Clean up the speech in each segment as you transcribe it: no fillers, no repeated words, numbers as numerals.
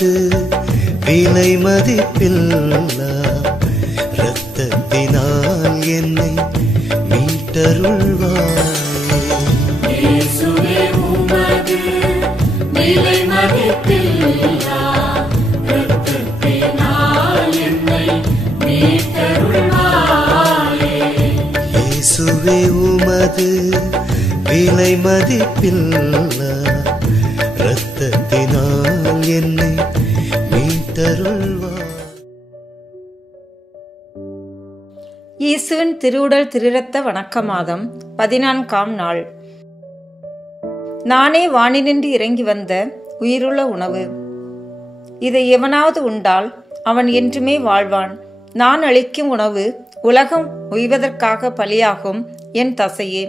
உமது விலை மதிப்பில்லா இரத்தத்தினால் என்னை மீட்டருள்வாய். இயேசுவே உமது விலை மதிப்பில்லா இரத்தத்தினால் என்னை மீட்டருள்வாயே. இயேசுவே உமது விலை மதிப்பில்லா இரத்தத்தினால் என்னை மீட்டருள்வாய். இயேசுவின் திருவுடல் திருரத்த வணக்க மாதம் 14ஆம் நாள். நானே வானினின்று இறங்கி வந்த உயிருள்ள உணவு. இதை எவனாவது உண்டால் அவன் என்றுமே வாழ்வான். நான் அளிக்கும் உணவு உலகம் உய்வதற்காக பலியாகும் என் தசையே.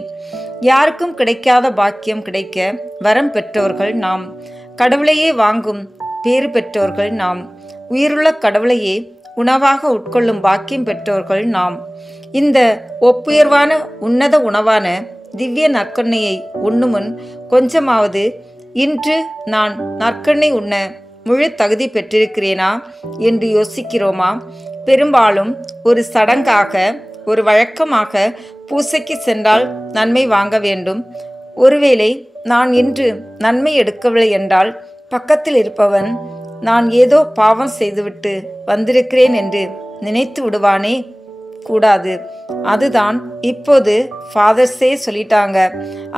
யாருக்கும் கிடைக்காத பாக்கியம் கிடைக்க வரம் பெற்றோர்கள் நாம். கடவுளையே வாங்கும் பேறு பெற்றோர்கள் நாம். உயிருள்ள கடவுளையே உணவாக உட்கொள்ளும் பாக்கியம் பெற்றோர்கள் நாம். இந்த ஒப்புயர்வான உன்னத உணவான திவ்ய நற்கருணையை உண்ணுமுன் கொஞ்சமாவது இன்று நான் நற்கருணை உண்ண முழு தகுதி பெற்றிருக்கிறேனா என்று யோசிக்கிறோமா? பெரும்பாலும் ஒரு சடங்காக, ஒரு வழக்கமாக பூசைக்கு சென்றால் நன்மை வாங்க வேண்டும். ஒருவேளை நான் இன்று நன்மை எடுக்கவில்லை என்றால் பக்கத்தில் இருப்பவன் நான் ஏதோ பாவம் செய்துவிட்டு வந்திருக்கிறேன் என்று நினைத்து விடுவானே? கூடாது. அதுதான் இப்போது ஃபாதர்ஸே சொல்லிட்டாங்க.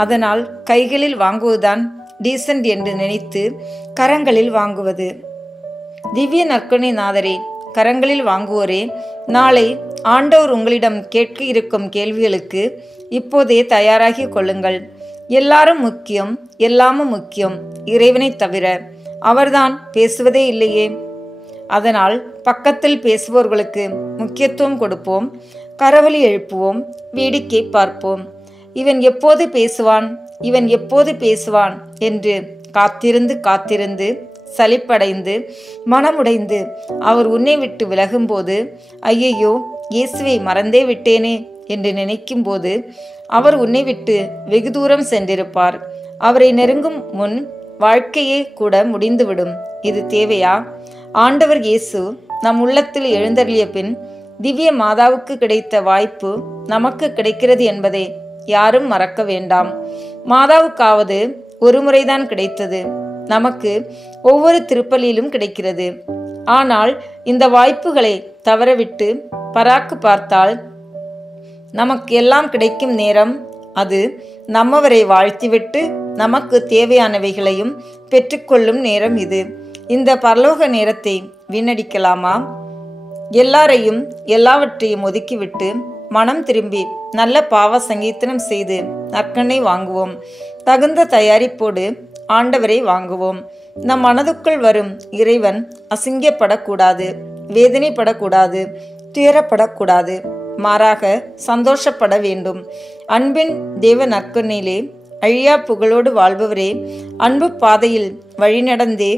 அதனால் கைகளில் வாங்குவதுதான் டீசன்ட் என்று நினைத்து கரங்களில் வாங்குவது. திவ்ய நற்கருணை நாதரே, கரங்களில் வாங்குவோரே, நாளை ஆண்டவர் உங்களிடம் கேட்க இருக்கும் கேள்விகளுக்கு இப்போதே தயாராகி கொள்ளுங்கள். எல்லாரும் முக்கியம், எல்லாமும் முக்கியம் இறைவனை தவிர. அவர்தான் பேசுவதே இல்லையே. அதனால் பக்கத்தில் பேசுபவர்களுக்கு முக்கியத்துவம் கொடுப்போம். கரவொலி எழுப்புவோம், வேடிக்கை பார்ப்போம். இவன் எப்போது பேசுவான், இவன் எப்போது பேசுவான் என்று காத்திருந்து காத்திருந்து சலிப்படைந்து மனமுடைந்து அவர் உன்னை விட்டு விலகும்போது, ஐயையோ இயேசுவை மறந்தே விட்டேனே என்று நினைக்கும் போது அவர் உன்னை விட்டு வெகு தூரம் சென்றிருப்பார். அவரை நெருங்கும் முன் வாழ்க்கையே கூட முடிந்துவிடும். இது தேவையா? ஆண்டவர் இயேசு நம் உள்ளத்தில் எழுந்தருளிய பின் திவ்ய மாதாவுக்கு கிடைத்த வாய்ப்பு நமக்கு கிடைக்கிறது என்பதை யாரும் மறக்க வேண்டாம். மாதாவுக்காவது ஒரு முறைதான் கிடைத்தது. நமக்கு ஒவ்வொரு திருப்பலியிலும் கிடைக்கிறது. ஆனால் இந்த வாய்ப்புகளை தவறவிட்டு பராக்கு பார்த்தால் நமக்கு எல்லாம் கிடைக்கும் நேரம் அது நம்மவரை வாழ்த்திவிட்டு நமக்கு தேவையானவைகளையும் பெற்றுக்கொள்ளும் நேரம் இது. இந்த பரலோக நேரத்தை வீணடிக்கலாமா? எல்லாரையும் எல்லாவற்றையும் ஒதுக்கிவிட்டு மனம் திரும்பி நல்ல பாவ சங்கீர்த்தனம் செய்து நற்கருணை வாங்குவோம். தகுந்த தயாரிப்போடு ஆண்டவரை வாங்குவோம். நம் மனதுக்குள் வரும் இறைவன் அசிங்கப்படக்கூடாது, வேதனைப்படக்கூடாது, துயரப்படக்கூடாது. மாறாக சந்தோஷப்பட வேண்டும். அன்பின் தேவ நற்கருணையிலே அழியா புகழோடு வாழ்பவரே, அன்பு பாதையில் வழிநடந்தே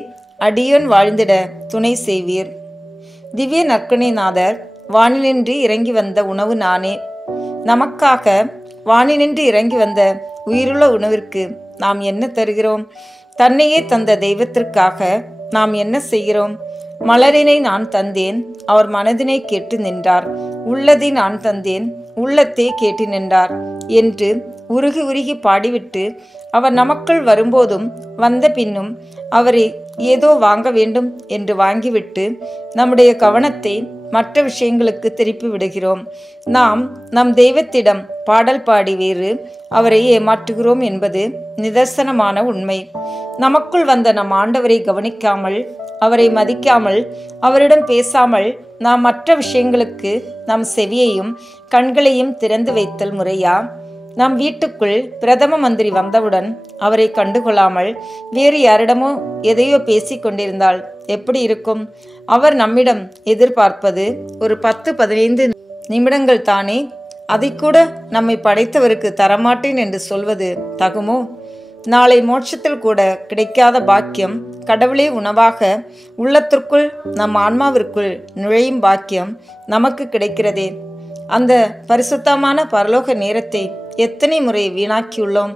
அடியோன் வாழ்ந்திட துணை செய்வீர். திவ்ய நற்கருணை நாதர் வானினின்று இறங்கி வந்த உணவு நானே. நமக்காக வானினின்று இறங்கி வந்த உயிருள்ள உணவிற்கு நாம் என்ன தருகிறோம்? தன்னையே தந்த தெய்வத்திற்காக நாம் என்ன செய்கிறோம்? மலரினை நான் தந்தேன், அவர் மனதினை கேட்டு நின்றார். உள்ளதை நான் தந்தேன், உள்ளத்தை கேட்டு நின்றார் என்று உருகி உருகி பாடிவிட்டு அவர் நமக்குள் வரும்போதும் வந்த பின்னும் அவரை ஏதோ வாங்க வேண்டும் என்று வாங்கிவிட்டு நம்முடைய கவனத்தை மற்ற விஷயங்களுக்கு திருப்பி விடுகிறோம். நாம் நம் தெய்வத்திடம் பாடல் பாடி வேறு அவரை ஏமாற்றுகிறோம் என்பது நிதர்சனமான உண்மை. நமக்குள் வந்த நம் ஆண்டவரை கவனிக்காமல், அவரை மதிக்காமல், அவரிடம் பேசாமல் நாம் மற்ற விஷயங்களுக்கு நம் செவியையும் கண்களையும் திறந்து வைத்தல் முறையா? நம் வீட்டுக்குள் பிரதம மந்திரி வந்தவுடன் அவரை கண்டுகொள்ளாமல் வேறு யாரிடமோ எதையோ பேசி கொண்டிருந்தால் எப்படி இருக்கும்? அவர் நம்மிடம் எதிர்பார்ப்பது ஒரு 10-15 நிமிடங்கள் தானே. அதை கூட நம்மை படைத்தவருக்கு தரமாட்டேன் என்று சொல்வது தகுமோ? நாளை மோட்சத்தில் கூட கிடைக்காத பாக்கியம் கடவுளே உணவாக உள்ளத்திற்குள் நம் ஆன்மாவிற்குள் நுழையும் பாக்கியம் நமக்கு கிடைக்கிறதே. அந்த பரிசுத்தமான பரலோக நேரத்தை எத்தனை முறை வீணாக்கியுள்ளோம்.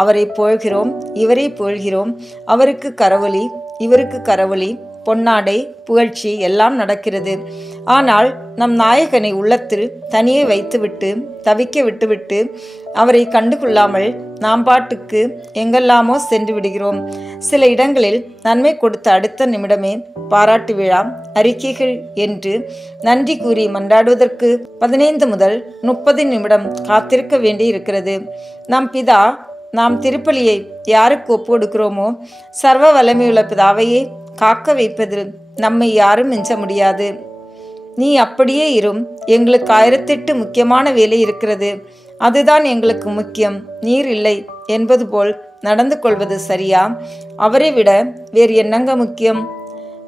அவரை போழ்கிறோம், இவரை போழ்கிறோம், அவருக்கு கரவொலி, இவருக்கு கரவொலி, பொன்னாடை, புகழ்ச்சி எல்லாம் நடக்கிறது. ஆனால் நம் நாயகனை உள்ளத்தில் தனியே வைத்துவிட்டு தவிக்க விட்டுவிட்டு அவரை கண்டுகொள்ளாமல் நாம் பாட்டுக்கு எங்கெல்லாமோ சென்று விடுகிறோம். சில இடங்களில் நன்மை கொடுத்த அடுத்த நிமிடமே பாராட்டு விழா, அறிக்கைகள் என்று நன்றி கூறி மன்றாடுவதற்கு 15 முதல் 30 நிமிடம் காத்திருக்க வேண்டி இருக்கிறது. நம் பிதா நாம் திருப்பலியை யாருக்கு ஒப்பு கொடுக்கிறோமோ சர்வ வல்லமையுள்ள பிதாவையே காக்க வைப்பதில் நம்மை யாரும் மிஞ்ச முடியாது. நீ அப்படியே இரும், எங்களுக்கு 1008 முக்கியமான வேலை இருக்கிறது, அதுதான் எங்களுக்கு முக்கியம், நீர் இல்லை என்பது போல் நடந்து கொள்வது சரியா? அவரை விட வேறு என்னங்க முக்கியம்?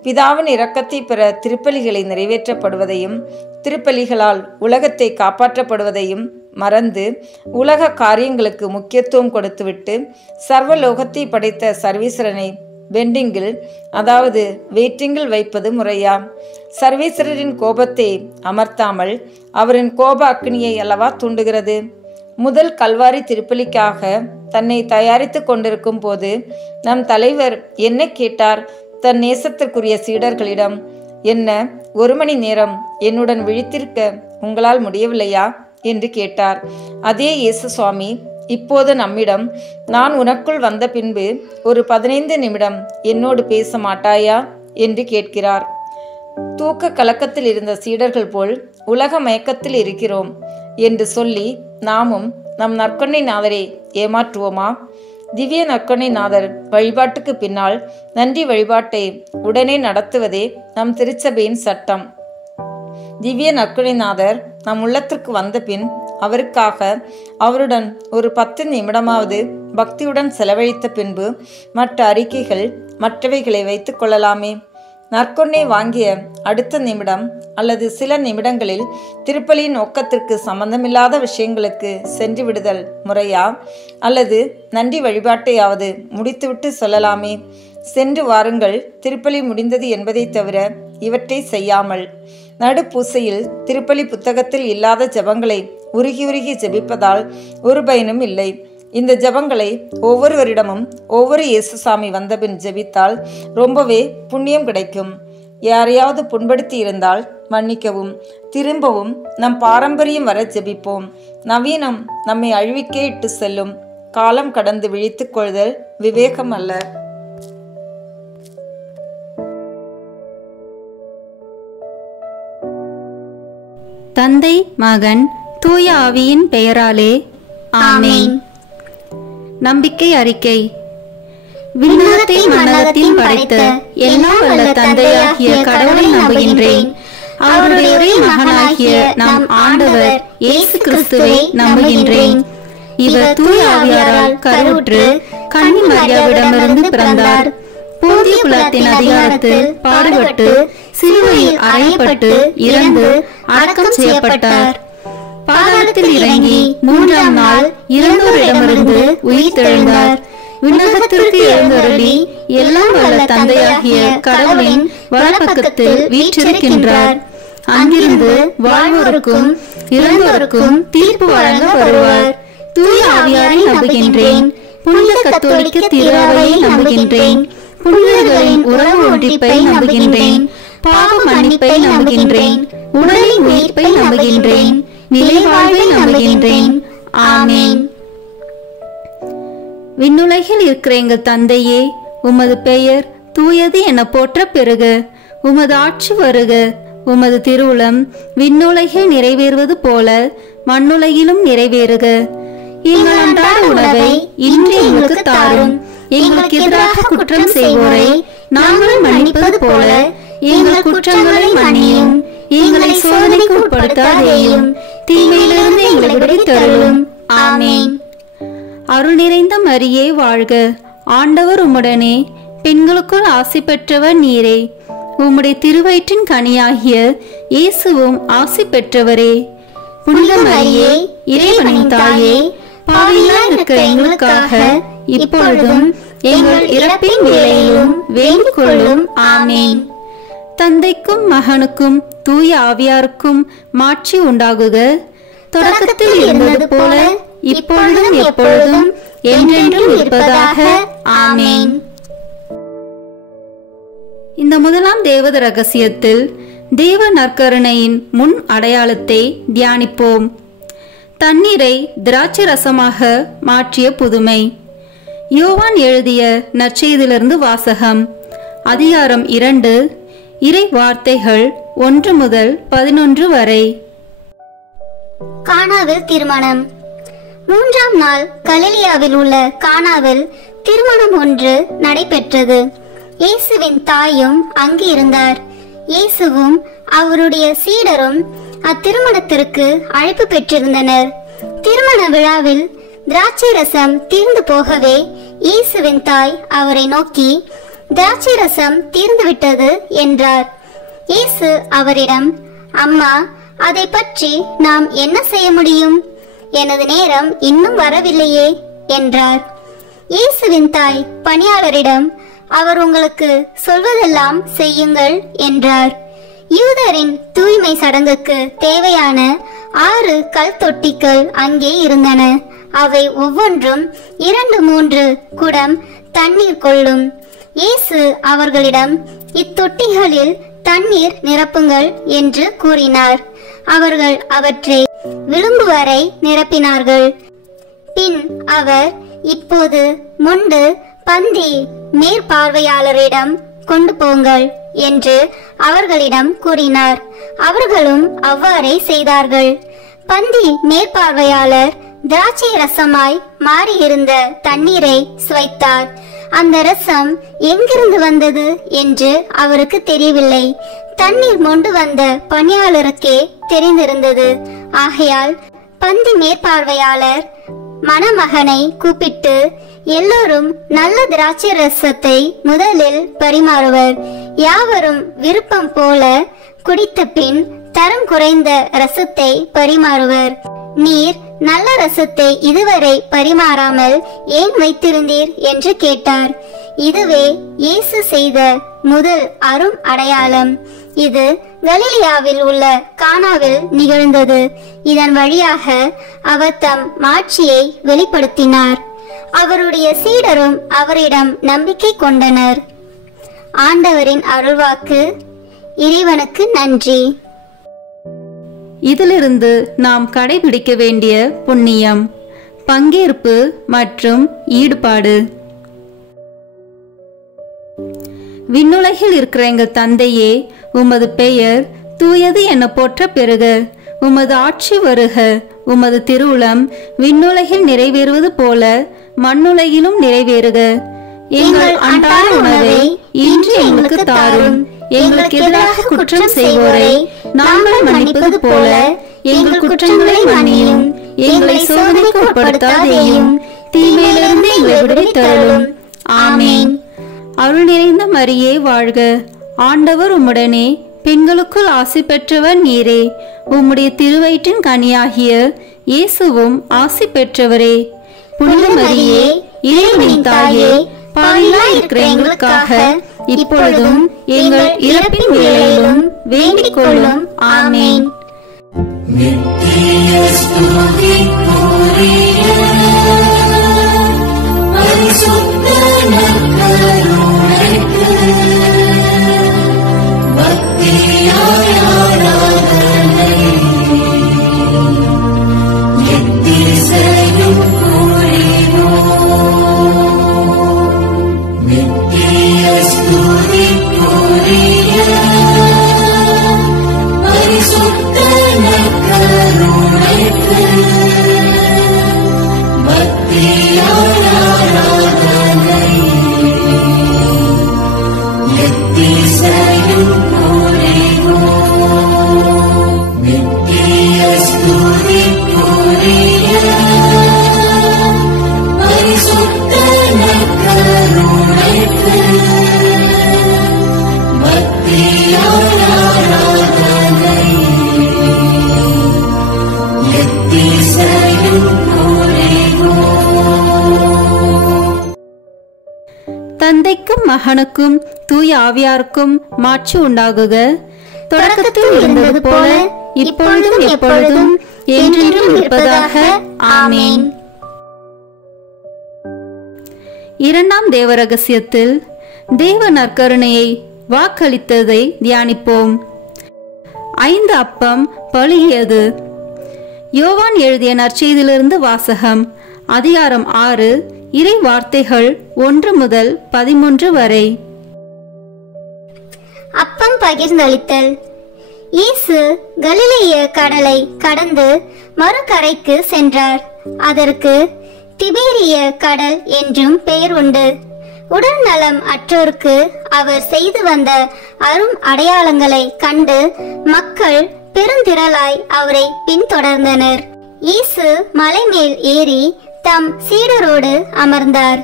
பிதாவின் இரக்கத்தை பெற திருப்பலிகளை நிறைவேற்றப்படுவதையும் திருப்பலிகளால் உலகத்தை காப்பாற்றப்படுவதையும் மறந்து உலக காரியங்களுக்கு முக்கியத்துவம் கொடுத்துவிட்டு சர்வலோகத்தை படைத்த சர்வீஸ்வரனை பெண்டிங்கில், அதாவது வெயிட்டிங்கில் வைப்பது முறையா? சர்வீஸ்வரரின் கோபத்தை அமர்த்தாமல் அவரின் கோப அக்னியை அல்லவா தூண்டுகிறது? முதல் கல்வாரி திருப்பலிக்காக தன்னை தயாரித்து கொண்டிருக்கும் போது நம் தலைவர் என்ன கேட்டார்? தன் நேசத்திற்குரிய சீடர்களிடம், என்ன 1 மணி நேரம் என்னுடன் விழித்திருக்க உங்களால் முடியவில்லையா என்று கேட்டார். அதே இயேசு சுவாமி இப்போது நம்மிடம், நான் உனக்குள் வந்த பின்பு ஒரு 15 நிமிடம் என்னோடு பேச மாட்டாயா என்று கேட்கிறார். தூக்க கலக்கத்தில் இருந்த சீடர்கள் போல் உலக மயக்கத்தில் இருக்கிறோம் என்று சொல்லி நாமும் நம் நற்கொன்னை நாதரை ஏமாற்றுவோமா? திவ்ய நற்கொன்னை நாதர் வழிபாட்டுக்கு பின்னால் நன்றி வழிபாட்டை உடனே நடத்துவதே நம் திருச்சபையின் சட்டம். திவ்ய நற்கொன்னை நாதர் நம் உள்ளத்திற்கு வந்த பின் அவருக்காக அவருடன் ஒரு 10 நிமிடமாவது பக்தியுடன் செலவழித்த பின்பு மற்ற அறிக்கைகள் மற்றவைகளை வைத்துக் கொள்ளலாமே. நற்கொன்னை வாங்கிய அடுத்த நிமிடம் அல்லது சில நிமிடங்களில் திருப்பலியின் நோக்கத்திற்கு சம்பந்தமில்லாத விஷயங்களுக்கு சென்று விடுதல் முறையா? அல்லது நன்றி வழிபாட்டையாவது முடித்துவிட்டு சொல்லலாமே. சென்று வாருங்கள், திருப்பலி முடிந்தது என்பதை தவிர இவற்றை செய்யாமல் நடுப்பூசையில் திருப்பலி புத்தகத்தில் இல்லாத ஜபங்களை உருகி உருகி ஜெபிப்பதால் ஒரு பயனும் இல்லை. இந்த ஜபங்களை ஒவ்வொருவரிடமும் ஒவ்வொரு இயேசுசாமி வந்தபின் ஜெபித்தால் ரொம்பவே புண்ணியம் கிடைக்கும். யாரையாவது புண்படுத்தி இருந்தால் மன்னிக்கவும், திரும்பவும் நம் பாரம்பரியம் வர ஜெபிப்போம். நவீனம் நம்மை அழிவிக்கே இட்டு செல்லும். காலம் கடந்து விழித்துக் கொள்தல் விவேகம் அல்ல. தந்தை, மகன், தூய ஆவியின் பெயராலே ஆமென். நம்பிக்கை அறிக்கை. விண்ணகத்தை மண்ணகத்தில் படைத்த எல்லாம் வல்ல தந்தையாகிய கடவுளை நம்புகின்றேன். அவருடைய ஒரே மகனாகிய நம் ஆண்டவர் இயேசு கிறிஸ்துவை நம்புகின்றேன். இவர் தூய ஆவியாரால் கருவுற்று கன்னி மரியாவிடமிருந்து பிறந்தார். போதிய குலத்தின் அதிகாரத்தில் பாடுபட்டு சிலுவையில் அறையப்பட்டு இறந்து அடக்கம் செய்யப்பட்டார். பாதாளத்தில் இறங்கி 3ஆம் நாள் இறந்தோரிடமிருந்து உயிர் தெழுந்தார். விண்ணகத்திற்கு எழுந்தருளி எல்லாம் வல்ல தந்தையாகிய கடவுளின் வலப்பக்கத்தில் வீற்றிருக்கின்றார். அங்கிருந்து வாழ்வோருக்கும் இறந்தோருக்கும் தீர்ப்பு வழங்க வருவார். தூய ஆவியாரை நம்புகின்றேன். புனித கத்தோலிக்க திருஅவையை நம்புகின்றேன். புனிதர்களின் உறவு ஒன்றிப்பை நம்புகின்றேன். பாவ மன்னிப்பை நம்புகின்றேன். உடலின் உயிர்ப்பை நம்புகின்றேன். நிலை வாழ்வை நம்புகின்றேன். ஆமென். விண்ணுலகில் இருக்கிற எங்கள் தந்தையே, உமது பெயர் தூயது என போற்ற பெறுக. உமது ஆட்சி வருக. உமது திருவுளம் விண்ணுலகில் நிறைவேறுவது போல மண்ணுலகிலும் நிறைவேறுக. எங்கள் அன்றாட உணவை இன்று எங்களுக்கு தாரும். எங்களுக்கு எதிராக குற்றம் செய்வோரை நாங்கள் மன்னிப்பது போல எங்கள் குற்றங்களை மன்னியும். எங்களை சோதனைக்கு உட்படுத்தாதேயும், தீமையிலிருந்து எங்களை விடுவித்தருளும். ஆமென். அருள் நிறைந்த மரியே வாழ்க. ஆண்டவர் உம்முடனே, பெண்களுக்குள் ஆசி பெற்றவர் நீரே. உம்முடைய திருவயிற்றின் கனியாகிய இயேசுவும் ஆசி பெற்றவரே. புனித மரியே, இறைவனின் தாயே, பாவிகளாய் இருக்கிற எங்களுக்காக இப்பொழுதும் எங்கள் இறப்பின் வேளையிலும் வேண்டிக் கொள்ளும். ஆமென். தந்தைக்கும் மகனுக்கும் தூய ஆவியாருக்கும் மாட்சி உண்டாகுக. தொடக்கத்தில் இருந்தது போல இப்பொழுதும் எப்பொழுதும் என்றென்றும் இருப்பதாக. ஆமென். இந்த முதலாம் தேவத ரகசியத்தில் தேவ நற்கருணையின் முன் அடையாளத்தை தியானிப்போம். தண்ணீரை திராட்சை ரசமாக மாற்றிய புதுமை. யோவான் எழுதிய நற்செய்தியிலிருந்து வாசகம். அதிகாரம் 2, இறை வார்த்தைகள் 1 முதல் 11 வரை. கானாவில் திருமணம். 3ஆம் நாள் கலிலியாவில் உள்ள கானாவில் திருமணம் ஒன்று நடைபெற்றது. இயேசுவின் தாயும் அங்கு இருந்தார். இயேசுவும் அவருடைய சீடரும் அத்திருமணத்திற்கு அழைப்பு பெற்றிருந்தனர். திருமண விழாவில் திராட்சை ரசம் தீர்ந்து போகவே இயேசுவின் தாய் அவரை நோக்கி, திராட்சை ரசம் தீர்ந்துவிட்டது என்றார். இயேசு அவரிடம், அம்மா, அதை பற்றி நாம் என்ன செய்ய முடியும்? எனது நேரம் இன்னும் வரவில்லையே என்றார். இயேசுவின் தாய் பணியாளரிடம், அவர் உங்களுக்கு சொல்வதெல்லாம் செய்யுங்கள் என்றார். யூதரின் தூய்மை சடங்குக்கு தேவையான 6 கல் தொட்டிகள் அங்கே இருந்தன. அவை ஒவ்வொன்றும் 2-3 குடம் தண்ணீர் கொள்ளும். இயேசு அவர்களிடம், இத்தொட்டிகளில் தண்ணீர் நிரப்புங்கள் என்று கூறினார். அவர்கள் அவற்றை விளிம்பு வரை நிரப்பினார்கள். பின் அவர், இப்போது மொண்டு பந்தி மேற்பார்வையாளரிடம் கொண்டு போங்கள் என்று அவர்களிடம் கூறினார். அவர்களும் அவ்வாறே செய்தார்கள். பந்தி மேற்பார்வையாளர் திராட்சை ரசமாய் மாறியிருந்த தண்ணீரை சுவைத்தார். அந்த ரசம் எங்கிருந்து வந்தது என்று அவருக்கு தெரியவில்லை. தண்ணீர் மொண்டு வந்த பணியாளருக்கே தெரிந்திருந்தது. ஆகையால் பந்தி மேற்பார்வையாளர் மணமகனை கூப்பிட்டு, எல்லோரும் நல்ல திராட்சை ரசத்தை முதலில் பரிமாறுவர். யாவரும் விருப்பம் போல குடித்த பின் தரம் குறைந்த ரசத்தை பரிமாறுவர். நீர் நல்ல ரசத்தை இதுவரை பரிமாறாமல் ஏன் வைத்திருந்தீர் என்று கேட்டார். இதுவே இயேசு செய்த முதல் அரும் அடையாளம். இது கலிலியாவில் உள்ள கானாவில் நிகழ்ந்தது. இதன் வழியாக அவர் தம் மாட்சியை வெளிப்படுத்தினார். அவருடைய சீடரும் அவரிடம் நம்பிக்கை கொண்டனர். ஆண்டவரின் அருள்வாக்கு. இறைவனுக்கு நன்றி. இதிலிருந்து நாம் கடைபிடிக்க வேண்டிய புண்ணியம், பங்கேற்பு மற்றும் ஈடுபாடு. விண்ணுலகில் இருக்கிற எங்கள் தந்தையே, உமது பெயர் தூயது என போற்ற பெறுக. உமது ஆட்சி வருக. உமது திருவுளம் விண்ணுலகில் நிறைவேறுவது போல மண்ணுலகிலும் நிறைவேறுக. எங்கள் அன்றாட உணவை இன்று எங்களுக்கு தாரும். எங்களுக்கு எதிராக குற்றம் செய்வோரை நாங்கள் மன்னிப்பது போல எங்கள் குற்றங்களை மன்னியும். எங்களை சோதனைக்கு உட்படுத்தாதேயும், தீமையிலிருந்து எங்களை விடுவித்தருளும். ஆமேன். அருள் நிறைந்த மரியே வாழ்க. ஆண்டவர் உம்முடனே, பெண்களுக்குள் ஆசி பெற்றவர் நீரே. உம்முடைய திருவயிற்றின் கனியாகிய இயேசுவும் ஆசி பெற்றவரே. புனித மரியே, இறைவனின் தாயே, பாவிகளாய் இருக்கிற எங்களுக்காக இப்பொழுதும் எங்கள் இறப்பின் வேளையிலும் வேண்டிக் கொள்ளும். ஆமேன். நித்திய ஸ்துதிக்குரிய பரிசுத்த நற்கருணைக்கு பக்தியாய் ஆராதனை எத்திசையும் புரிவோம். நித்திய ஸ்துதிக்குரிய பரிசுத்த நற்கருணைக்கு பக்தியாய் ஆராதனை எத்திசையும் புரிவோம். நித்திய ஸ்துதிக்குரிய பரிசுத்த நற்கருணைக்கு பக்தியாய் ஆராதனை எத்திசையும் புரிவோம். தந்தைக்கும் மகனுக்கும் தூய ஆவியாருக்கும் மாட்சி உண்டாகுக. தொடக்கத்தில் இருந்தது போல இப்பொழுதும் எப்பொழுதும் என்றென்றும் இருப்பதாக. ஆமேன். இரண்டாம் தேவ ரகசியத்தில் தேவ நற்கருணையை வாக்களித்ததை தியானிப்போம். 5 அப்பம் பழுகியது. யோவான் எழுதிய நற்செய்தியிலிருந்து வாசகம். அதிகாரம் 6, இறை வார்த்தைகள் 1 முதல் 13 வரை. அப்பம் பகிர்ந்தளித்தல். இயேசு கலிலேய கடலை கடந்து மறுகரைக்கு சென்றார். அதற்கு திபேரிய கடல் என்றும் பெயர் உண்டு. உடல் நலம் அற்றோருக்கு அவர் செய்து வந்த அரும் அடையாளங்களை கண்டு மக்கள் பெருந்திரளாய் அவரை பின்தொடர்ந்தனர். இயேசு மலை மேல் ஏறி தம் சீடரோடு அமர்ந்தார்.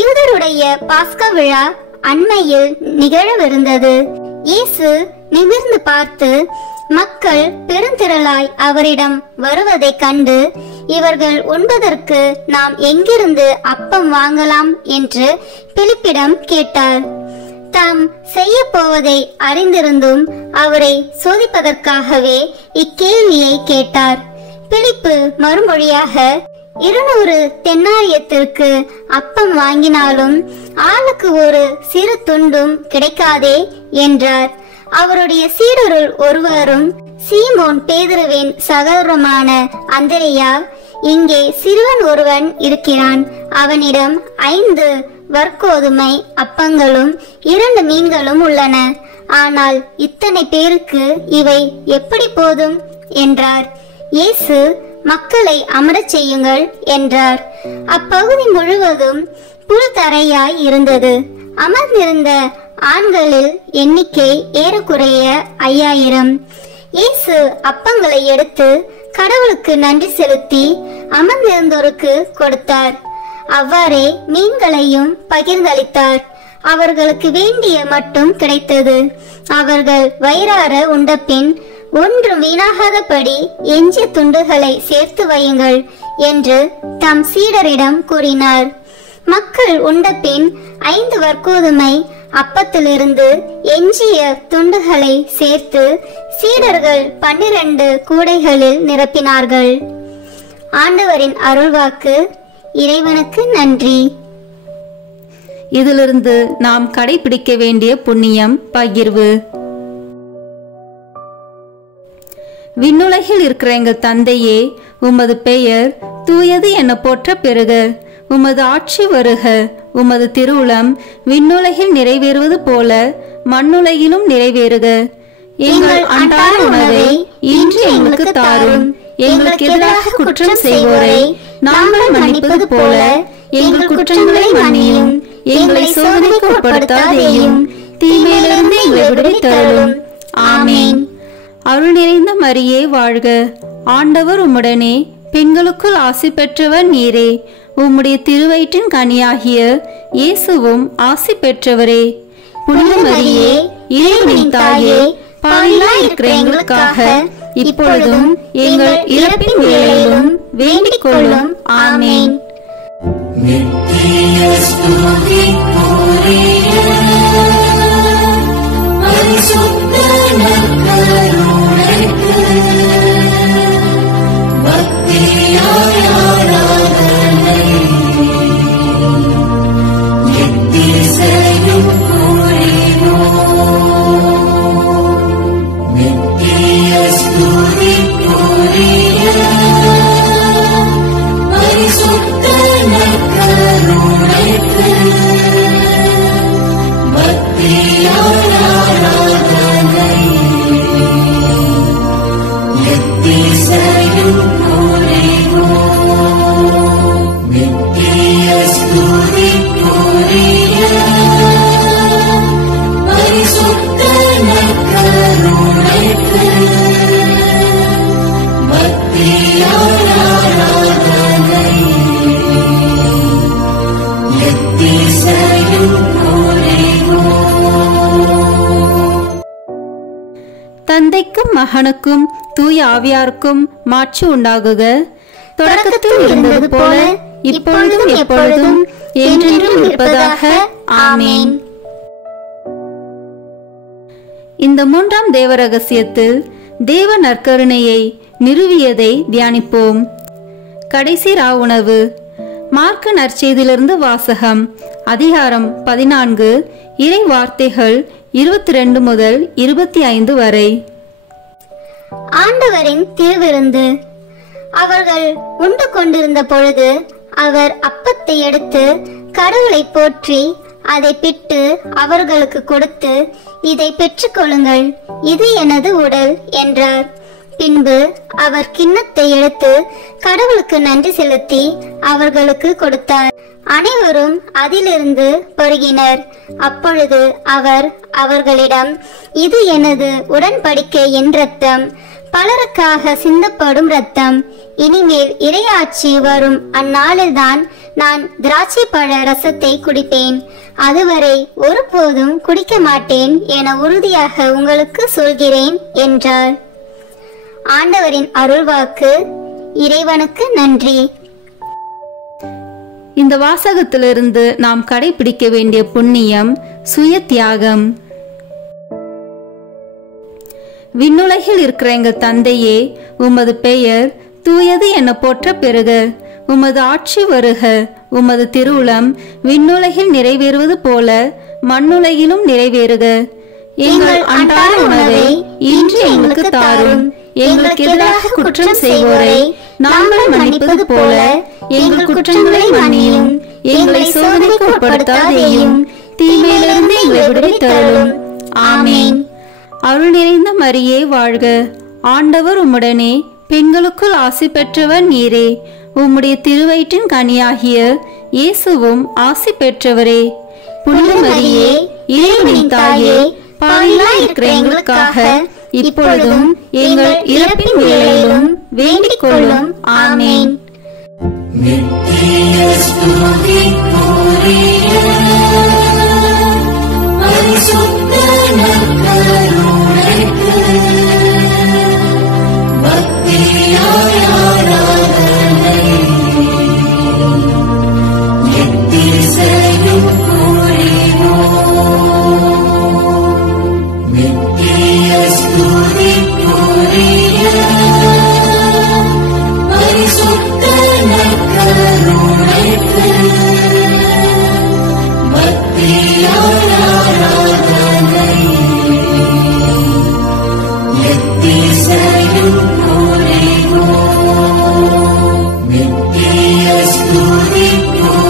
யூதருடைய பாஸ்கா விழா அண்மையில் நிகழவிருந்தது. இயேசு நிமிர்ந்து பார்த்து மக்கள் பெருந்திரளாய் அவரிடம் வருவதைக் கண்டு, இவர்கள் உண்பதற்கு நாம் எங்கிருந்து அப்பம் வாங்கலாம் என்று பிலிப்பிடம் கேட்டார். தாம் செய்ய போவதை அறிந்திருந்தும் அவரை சோதிப்பதற்காகவே இக்கேள்வியை கேட்டார். பிலிப்பு மறுமொழியாக, 200 தென்னாரியத்திற்கு அப்பம் வாங்கினாலும் ஆளுக்கு ஒரு சிறு துண்டும் கிடைக்காதே என்றார். அவருடைய சீடருள் ஒருவரும் சீமோன் பேதுருவின் சகோதரமான அந்திரேயா, இங்கே சிறுவன் ஒருவன் இருக்கிறான், அவனிடம் 5 வற்கோதுமை அப்பங்களும் 2 மீன்களும் உள்ளன, ஆனால் இத்தனை பேருக்கு இவை எப்படி போதும் என்றார். இயேசு மக்களை அமரச் செய்யுங்கள் என்றார். அப்பகுதி முழுவதும் புல் தரையாய் இருந்தது. அமர்ந்திருந்த ஆண்களில் எண்ணிக்கை ஏறக்குறைய 5000. இயேசு அப்பங்களை எடுத்து கடவுளுக்கு நன்றி செலுத்தி அமர்ந்திருந்தோருக்கு கொடுத்தார். அவ்வாறே மீன்களையும் பகிர்ந்தளித்தார். அவர்களுக்கு வேண்டிய மட்டும் கிடைத்தது. அவர்கள் வயிறார உண்டபின், ஒன்றும் வீணாகாதபடி எஞ்சிய துண்டுகளை சேர்த்து வையுங்கள் என்று தம் சீடரிடம் கூறினார். மக்கள் உண்டபின் 5 வற்கோதுமை அப்பத்திலிருந்து எஞ்சிய துண்டுகளை சேர்த்து சீடர்கள் 12 கூடைகளில் நிரப்பினார்கள். ஆண்டவரின் அருள்வாக்கு. இறைவனுக்கு நன்றி. இதிலிருந்து நாம் கடைபிடிக்க வேண்டிய புண்ணியம் பகிர்வு. விண்ணுலகில் இருக்கிற எங்கள் தந்தையே, உமது பெயர் தூயது என போற்ற பெறுக. உமது ஆட்சி வருக. உமது திருவுளம் விண்ணுலகில் நிறைவேறுவது போல மண்ணுலகிலும் நிறைவேறுக. எங்கள் அன்றாட உணவை இன்று எங்களுக்கு தாரும். எங்களுக்கு எதிராக குற்றம் செய்வோரை நாங்கள் மன்னிப்பது போல எங்கள் குற்றங்களை மன்னியும். எங்களை சோதனைக்கு உட்படுத்தாதேயும், தீமையிலிருந்து எங்களை விடுவித்தருளும். ஆமேன். அருள் நிறைந்த மரியே வாழ்க. ஆண்டவர் உம்முடனே, பெண்களுக்குள் ஆசி பெற்றவர் நீரே. உம்முடைய திருவயிற்றின் கனியாகிய இயேசுவும் ஆசி பெற்றவரே. புனித மரியே, இறைவனின் தாயே, பாவிகளாய் இருக்கிற எங்களுக்காக இப்பொழுதும் எங்கள் இறப்பின் வேளையிலும் வேண்டிக் கொள்ளும். ஆமேன். நித்திய ஸ்துதிக்குரிய பரிசுத்த நற்கருணைக்கு பக்தியாய் ஆராதனை எத்திசையும் புரிவோம். நித்திய ஸ்துதிக்குரிய பரிசுத்த நற்கருணைக்கு பக்தியாய் ஆராதனை எத்திசையும் புரிவோம். நித்திய ஸ்துதிக்குரிய பரிசுத்த நற்கருணைக்கு பக்தியாய் ஆராதனை எத்திசையும் புரிவோம். தந்தைக்கும் மகனுக்கும் தூய ஆவியாருக்கும் மாட்சி உண்டாகுக. தொடக்கத்தில் இருந்தது போல இப்பொழுதும் எப்பொழுதும் என்றென்றும் இருப்பதாக. ஆமேன். இந்த 3ஆம் தேவ ரகசியத்தில் தேவ நற்கருணையை நிறுவியதை தியானிப்போம். கடைசி உணவு. மார்க்கு நற்செய்தியிலிருந்து வாசகம். அதிகாரம் 14, இறை வார்த்தைகள் 22 முதல் 25 வரை. ஆண்டவரின் திருவிருந்து. அவர்கள் உண்டு கொண்டிருந்த பொழுது அவர் அப்பத்தை எடுத்து கடவுளை போற்றி அதை பிட்டு அவர்களுக்கு கொடுத்து, இதை பெற்றுக்கொள்ளுங்கள், இது எனது உடல் என்றார். பின்பு அவர் கிண்ணத்தை எடுத்து கடவுளுக்கு நன்றி செலுத்தி அவர்களுக்கு கொடுத்தார். அனைவரும் அதிலிருந்து பருகினர். அப்பொழுது அவர் அவர்களிடம், இது எனது உடன்படிக்கையின் இரத்தம், பலருக்காக சிந்தப்படும் இரத்தம். இனிமேல் இறையாட்சி வரும் அந்நாளில்தான் நான் திராட்சை பழ ரசத்தை குடிப்பேன். அதுவரை ஒருபோதும் குடிக்க மாட்டேன் என உறுதியாக உங்களுக்கு சொல்கிறேன் என்றார். ஆண்டவரின் அருள்வாக்கு. இறைவனுக்கு நன்றி. இந்த வாசகத்திலிருந்து நாம் கடைபிடிக்க வேண்டிய புண்ணியம் சுய தியாகம். விண்ணுலகில் இருக்கிற எங்கள் தந்தையே, உமது பெயர் தூயது என போற்ற பெறுக. உமது ஆட்சி வருக. உமது திருவுளம் விண்ணுலகில் நிறைவேறுவது போல மண்ணுலகிலும் நிறைவேறுக. எங்கள் அன்றாட உணவை இன்று எங்களுக்கு தாரும். எங்களுக்கு எதிராக குற்றம் செய்வோரை நாங்கள் மன்னிப்பது போல எங்கள் குற்றங்களை மன்னியும். எங்களை சோதனைக்கு உட்படுத்தாதேயும், தீமையிலிருந்து எங்களை விடுவித்தருளும். ஆமேன். அருள் நிறைந்த மரியே வாழ்க. ஆண்டவர் உம்முடனே, பெண்களுக்குள் ஆசி பெற்றவர் நீரே. உம்முடைய திருவயிற்றின் கனியாகிய இயேசுவும் ஆசி பெற்றவரே. புனித மரியே, இறைவனின் தாயே, பாவிகளாய் இருக்கிற எங்களுக்காக இப்பொழுதும் எங்கள் இறப்பின் வேளையிலும் வேண்டிக் கொள்ளும். ஆமேன். நித்திய ஸ்துதிக்குரிய பரிசுத்த நற்கருணைக்கு பக்தியாய் ஆராதனை எத்திசையும் புரிவோம். நித்திய ஸ்துதிக்குரிய பரிசுத்த நற்கருணைக்கு பக்தியாய் ஆராதனை எத்திசையும் புரிவோம். நித்திய ஸ்துதிக்குரிய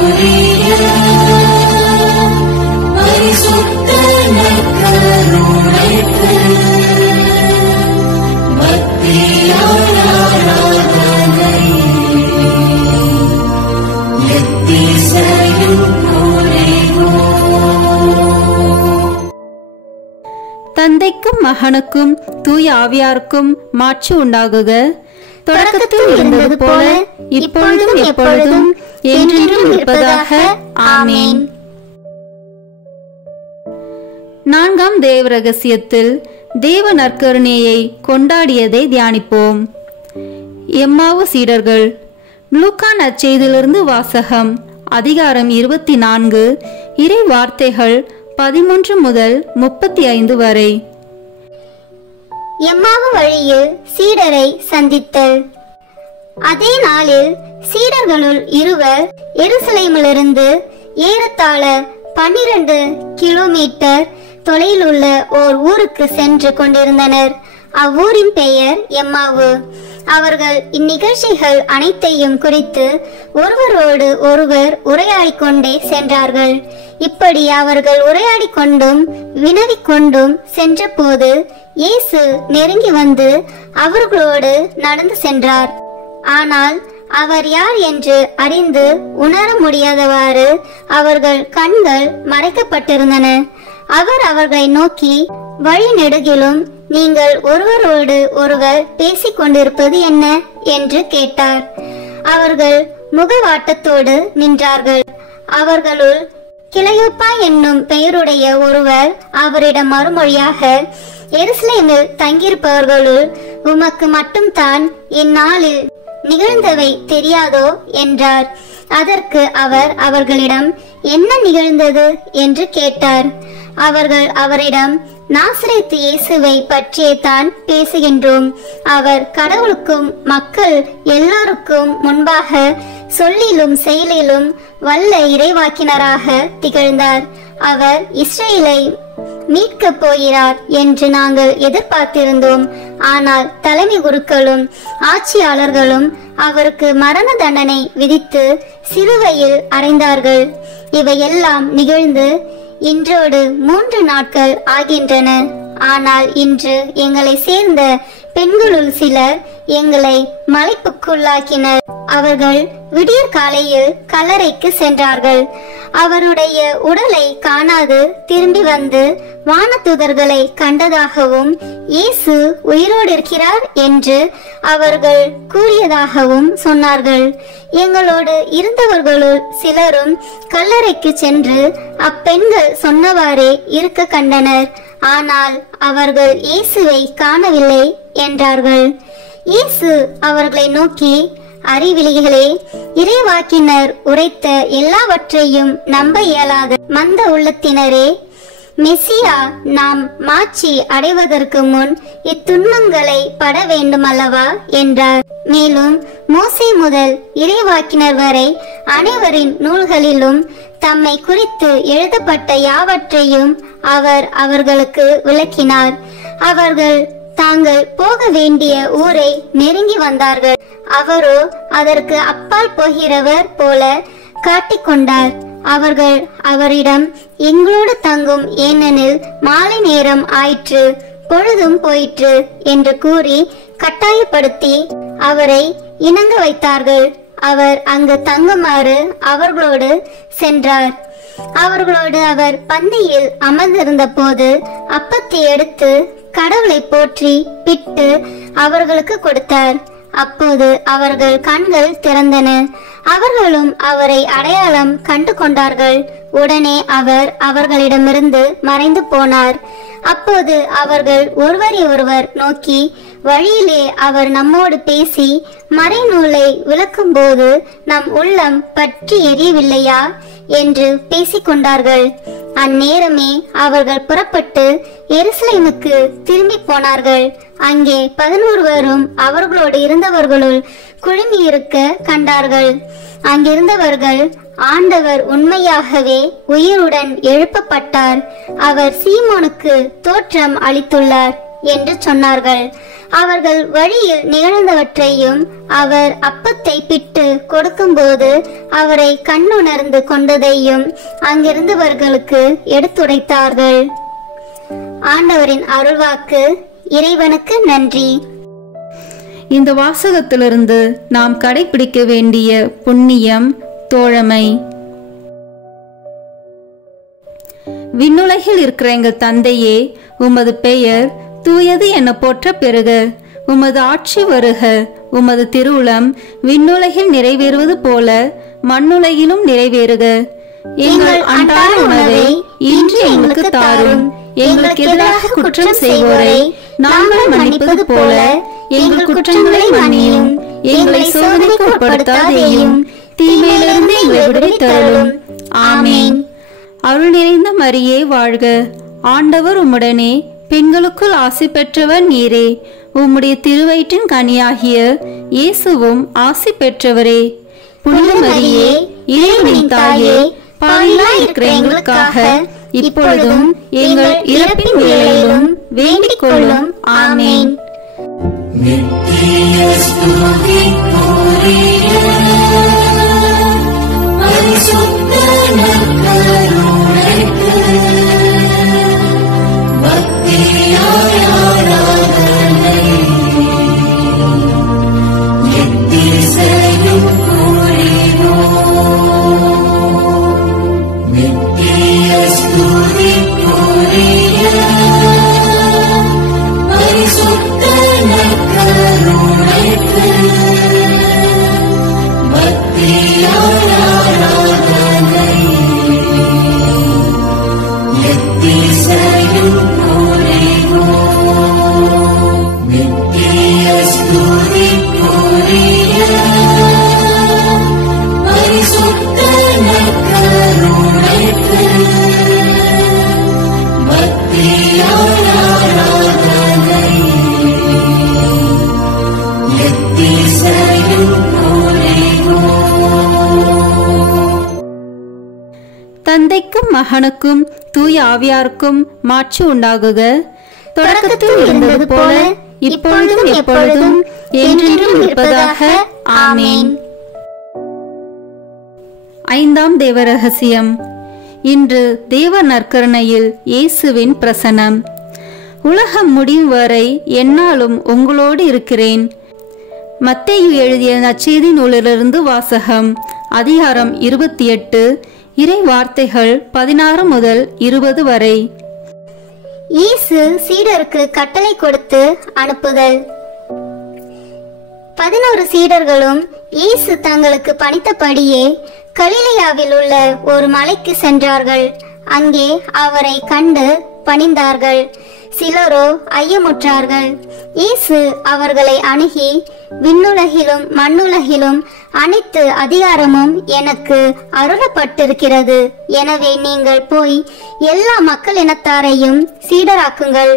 பரிசுத்த நற்கருணைக்கு பக்தியாய் ஆராதனை எத்திசையும் புரிவோம். தந்தைக்கும் மகனுக்கும் தூய ஆவியாருக்கும் மாட்சி உண்டாகுக. தொடக்கத்தில் இருந்தது போல இப்பொழுதும் எப்பொழுதும் என்றென்றும் இருப்பதாக. ஆமேன். நான்காம் தேவ ரகசியத்தில் தேவ நற்கருணையை கொண்டாடியதை தியானிப்போம். எம்மாவு சீடர்கள். லூக்கா நற்செய்தியிலிருந்து வாசகம். அதிகாரம் 24, இறை வார்த்தைகள் 13 முதல் 35 வரை. எம்மாவு வழியில் சீடரை சந்தித்தல். அதே நாளில் சீடர்களுள் இருவர் எருசலேமிலிருந்து ஏறத்தாழ 12 கிலோமீட்டர் தொலைவில் உள்ள ஓர் ஊருக்கு சென்று கொண்டிருந்தனர். அவ்வூரின் பெயர் எம்மாவு. அவர்கள் இந்நிகழ்ச்சிகள் அனைத்தையும் குறித்து ஒருவரோடு ஒருவர் உரையாடிக் கொண்டே சென்றார்கள். இப்படி அவர்கள் உரையாடிக் கொண்டும் வினவிக் கொண்டும் சென்ற போது இயேசு நெருங்கி வந்து அவர்களோடு நடந்து சென்றார். ஆனால் அவர் யார் என்று அறிந்து உணர முடியாதவாறு அவர்கள் கண்கள் மறைக்கப்பட்டிருந்தன. அவர் அவர்களை நோக்கி, வழி நெடுகிலும் நீங்கள் ஒருவரோடு ஒருவர் பேசிக் கொண்டிருப்பது என்ன என்று கேட்டார். அவர்கள் முகவாட்டத்தோடு நின்றார்கள். அவர்களுள் கிளையோப்பா என்னும் பெயருடைய ஒருவர் அவரிடம் மறுமொழியாக, எருசலேமில் தங்கியிருப்பவர்களுள் உமக்கு மட்டும்தான் இந்நாளில் நிகழ்ந்தவை தெரியாதோ என்றார். அதற்கு அவர் அவர்களிடம், என்ன நிகழ்ந்தது என்று கேட்டார். அவர்கள் அவரிடம், நாசரேத்து இயேசுவை பற்றியே தான் பேசுகின்றோம். அவர் கடவுளுக்கும் மக்கள் எல்லாருக்கும் முன்பாக சொல்லிலும் செயலிலும் வல்ல இறைவாக்கினராக திகழ்ந்தார். அவர் இஸ்ரேலை மீட்கப் போகிறார் என்று நாங்கள் எதிர்பார்த்திருந்தோம். ஆனால் தலைமை குருக்களும் ஆட்சியாளர்களும் அவருக்கு மரண தண்டனை விதித்து சிலுவையில் அறைந்தார்கள். இவையெல்லாம் நிகழ்ந்து இன்றோடு 3 நாட்கள் ஆகின்றன. ஆனால் இன்று எங்களை சேர்ந்த பெண்களுள் சிலர் எங்களை மலைப்புக்குள்ளாக்கினர். அவர்கள் விடியற் காலையில் கல்லறைக்கு சென்றார்கள். அவருடைய உடலை காணாது திரும்பி வந்து வானதூதர்களை கண்டதாகவும் இயேசு உயிரோடு இருக்கிறார் என்று அவர்கள் கூறியதாகவும் சொன்னார்கள். எங்களோடு இருந்தவர்களுள் சிலரும் கல்லறைக்கு சென்று அப்பெண்கள் சொன்னவாறே இருக்க கண்டனர். ஆனால் அவர்கள் இயேசுவை காணவில்லை என்றார்கள். இயேசு அவர்களை நோக்கி, அறிவிலிகளே, இறைவாக்கினர் உரைத்த எல்லாவற்றையும் நம்ப இயலாத மந்த உள்ளத்தினரே, மெசியா நாம் மாட்சி அடைவதற்கு முன் இத்துன்பங்களை பட வேண்டுமல்லவா என்றார். மேலும் மோசே முதல் இறைவாக்கினர் வரை அனைவரின் நூல்களிலும் தம்மை குறித்து எழுதப்பட்ட யாவற்றையும் அவர் அவர்களுக்கு விளக்கினார். அவர்கள் தாங்கள் போக வேண்டிய ஊரை நெருங்கி வந்தார்கள். அவரோ அதற்கு அப்பால் போகிறவர் போல காட்டிக்கொண்டார். அவர்கள் அவரிடம், எங்களோடு தங்கும், ஏனெனில் மாலை நேரம் ஆயிற்று, பொழுதும் போயிற்று என்று கூறி கட்டாயப்படுத்தி அவரை இணங்க வைத்தார்கள். அவர் அங்கு தங்குமாறு அவர்களோடு சென்றார். அவர்களோடு அவர் பந்தியில் அமர்ந்திருந்த போது அப்பத்தை எடுத்து கடவுளை போற்றி பிட்டு அவர்களுக்கு கொடுத்தார். அப்போது அவர்கள் கண்கள் திறந்தன. அவர்களும் அவரை அடையாளம் கண்டு கொண்டார்கள். உடனே அவர் அவர்களிடமிருந்து மறைந்து போனார். அப்போது அவர்கள் ஒருவரை ஒருவர் நோக்கி, வழியிலே அவர் நம்மோடு பேசி மறைநூலை விளக்கும் போது நம் உள்ளம் பற்றி எரியவில்லையா என்று பேசிக்கொண்டார்கள். அந்நேரமே அவர்கள் புறப்பட்டு எருசலேமுக்கு திரும்பி போனார்கள். அங்கே 11 அவர்களோடு இருந்தவர்களுள் குழுமியிருக்க கண்டார்கள். அங்கிருந்தவர்கள், ஆண்டவர் உண்மையாகவே உயிருடன் எழுப்பப்பட்டார், அவர் சீமோனுக்கு தோற்றம் அளித்துள்ளார் என்று சொன்னார்கள். அவர்கள் வழியில் நிகழ்ந்தவற்றையும் அவர் அப்பத்தை பிட்டு கொடுக்கும்போது அவரை கண்ணுணர்ந்து கொண்டதையும் அங்கிருந்தவர்களுக்கு எடுத்துரைத்தார்கள். ஆண்டவரின் அருள்வாக்கு. இறைவனுக்கு நன்றி. இந்த வாசகத்திலிருந்து நாம் கடைபிடிக்க வேண்டிய புண்ணியம் தோழமை. விண்ணுலகில் இருக்கிற எங்கள் தந்தையே, உமது பெயர் தூயது என போற்ற பெறுக. உமது ஆட்சி வருக. உமது திருவுளம் விண்ணுலகில் நிறைவேறுவது போல மண்ணுலகிலும் நிறைவேறுக. எங்கள் அன்றாட உணவை இன்று எங்களுக்கு தாரும். எங்களுக்கு எதிராக குற்றம் செய்வோரை நாங்கள் மன்னிப்பது போல எங்கள் குற்றங்களை மன்னியும். எங்களை சோதனைக்கு உட்படுத்தாதேயும், தீமையிலிருந்து எங்களை விடுவித்தருளும். ஆமேன். அருள் நிறைந்த மரியே வாழ்க. ஆண்டவர் உம்முடனே, பெண்களுக்குள் ஆசி பெற்றவர் நீரே. உம்முடைய திருவயிற்றின் கனியாகிய இயேசுவும் ஆசி பெற்றவரே. புனித மரியே, இறைவனின் தாயே, பாவிகளாய் இருக்கிற எங்களுக்காக இப்பொழுதும் எங்கள் இறப்பின் வேளையிலும் வேண்டிக் கொள்ளும். ஆமேன். நித்திய ஸ்துதிக்குரிய பரிசுத்த நற்கருணைக்கு பக்தியாய் ஆராதனை எத்திசையும் புரிவோம். நித்திய ஸ்துதிக்குரிய பரிசுத்த நற்கருணைக்கு தந்தைக்கும் மகனுக்கும் தூய ஆவியாருக்கும் மாட்சி உண்டாகுக. தொடக்கத்தில் இருந்தது போல இப்பொழுதும் எப்பொழுதும் என்றென்றும் இருப்பதாக. ஆமேன். ஐந்தாம் தேவ ரகசியம். இன்று தேவ நற்கருணையில் இயேசுவின் பிரசனம். உலகம் முடியும் வரை எந்நாளும் உங்களோடு இருக்கிறேன். மத்தேயு எழுதிய நற்செய்தி நூலிலிருந்து வாசகம். அதிகாரம் 28, இறை வார்த்தைகள் 16 முதல் 20 வரை. இயேசு சீடருக்கு கட்டளை கொடுத்து அனுப்புதல். 11 சீடர்களும் இயேசு தங்களுக்கு பணித்தபடியே கலிலேயாவில் உள்ள ஒரு மலைக்கு சென்றார்கள். அங்கே அவரை கண்டு பணிந்தார்கள். சிலரோ ஐயமுற்றார்கள். இயேசு அவர்களை அணுகி, விண்ணுலகிலும் மண்ணுலகிலும் அனைத்து அதிகாரமும் எனக்கு அருளப்பட்டிருக்கிறது. எனவே நீங்கள் போய் எல்லா மக்கள் இனத்தாரையும் சீடராக்குங்கள்.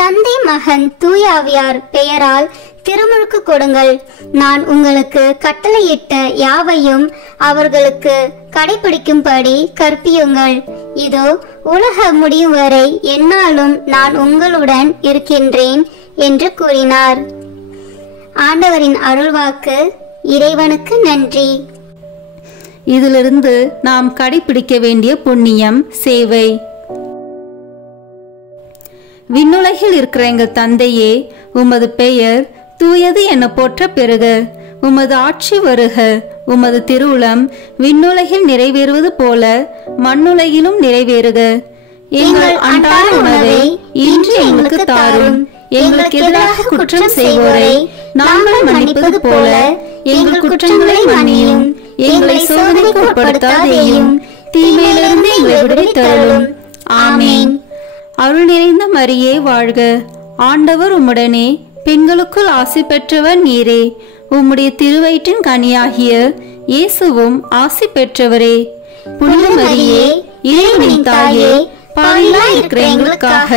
தந்தை, மகன், தூய ஆவியார் பெயரால் திருமுழுக்கு கொடுங்கள். நான் உங்களுக்கு கட்டளையிட்ட யாவையும் அவர்களுக்கு கடைபிடிக்கும்படி கற்பியுங்கள். இதோ உலக முடியும் வரை எந்நாளும் நான் உங்களுடன் இருக்கின்றேன் என்று கூறினார். ஆண்டவரின் அருள்வாக்கு. இறைவனுக்கு நன்றி. இதிலிருந்து நாம் கடைபிடிக்க வேண்டிய புண்ணியம் சேவை. விண்ணுலகில் இருக்கிற எங்கள் தந்தையே, உமது பெயர் தூயது என போற்ற பெறுக. உமது ஆட்சி வருக. உமது திருவுளம் விண்ணுலகில் நிறைவேறுவது போல மண்ணுலகிலும் நிறைவேறுக. எங்கள் அன்றாட உணவை இன்று எங்களுக்கு தாரும். எங்களுக்கு எதிராக குற்றம் செய்வோரை நாங்கள் மன்னிப்பது போல எங்கள் குற்றங்களை மன்னியும். எங்களை சோதனைக்கு உட்படுத்தாதேயும், தீமையிலிருந்து எங்களை விடுவித்தருளும். ஆமேன். அருள் நிறைந்த மரியே வாழ்க. ஆண்டவர் உம்முடனே, பெண்களுக்குள் ஆசி பெற்றவர் நீரே. உம்முடைய திருவயிற்றின் கனியாகிய இயேசுவும் ஆசி பெற்றவரே. புனித மரியே, இறைவனின் தாயே, பாவிகளாய் இருக்கிற எங்களுக்காக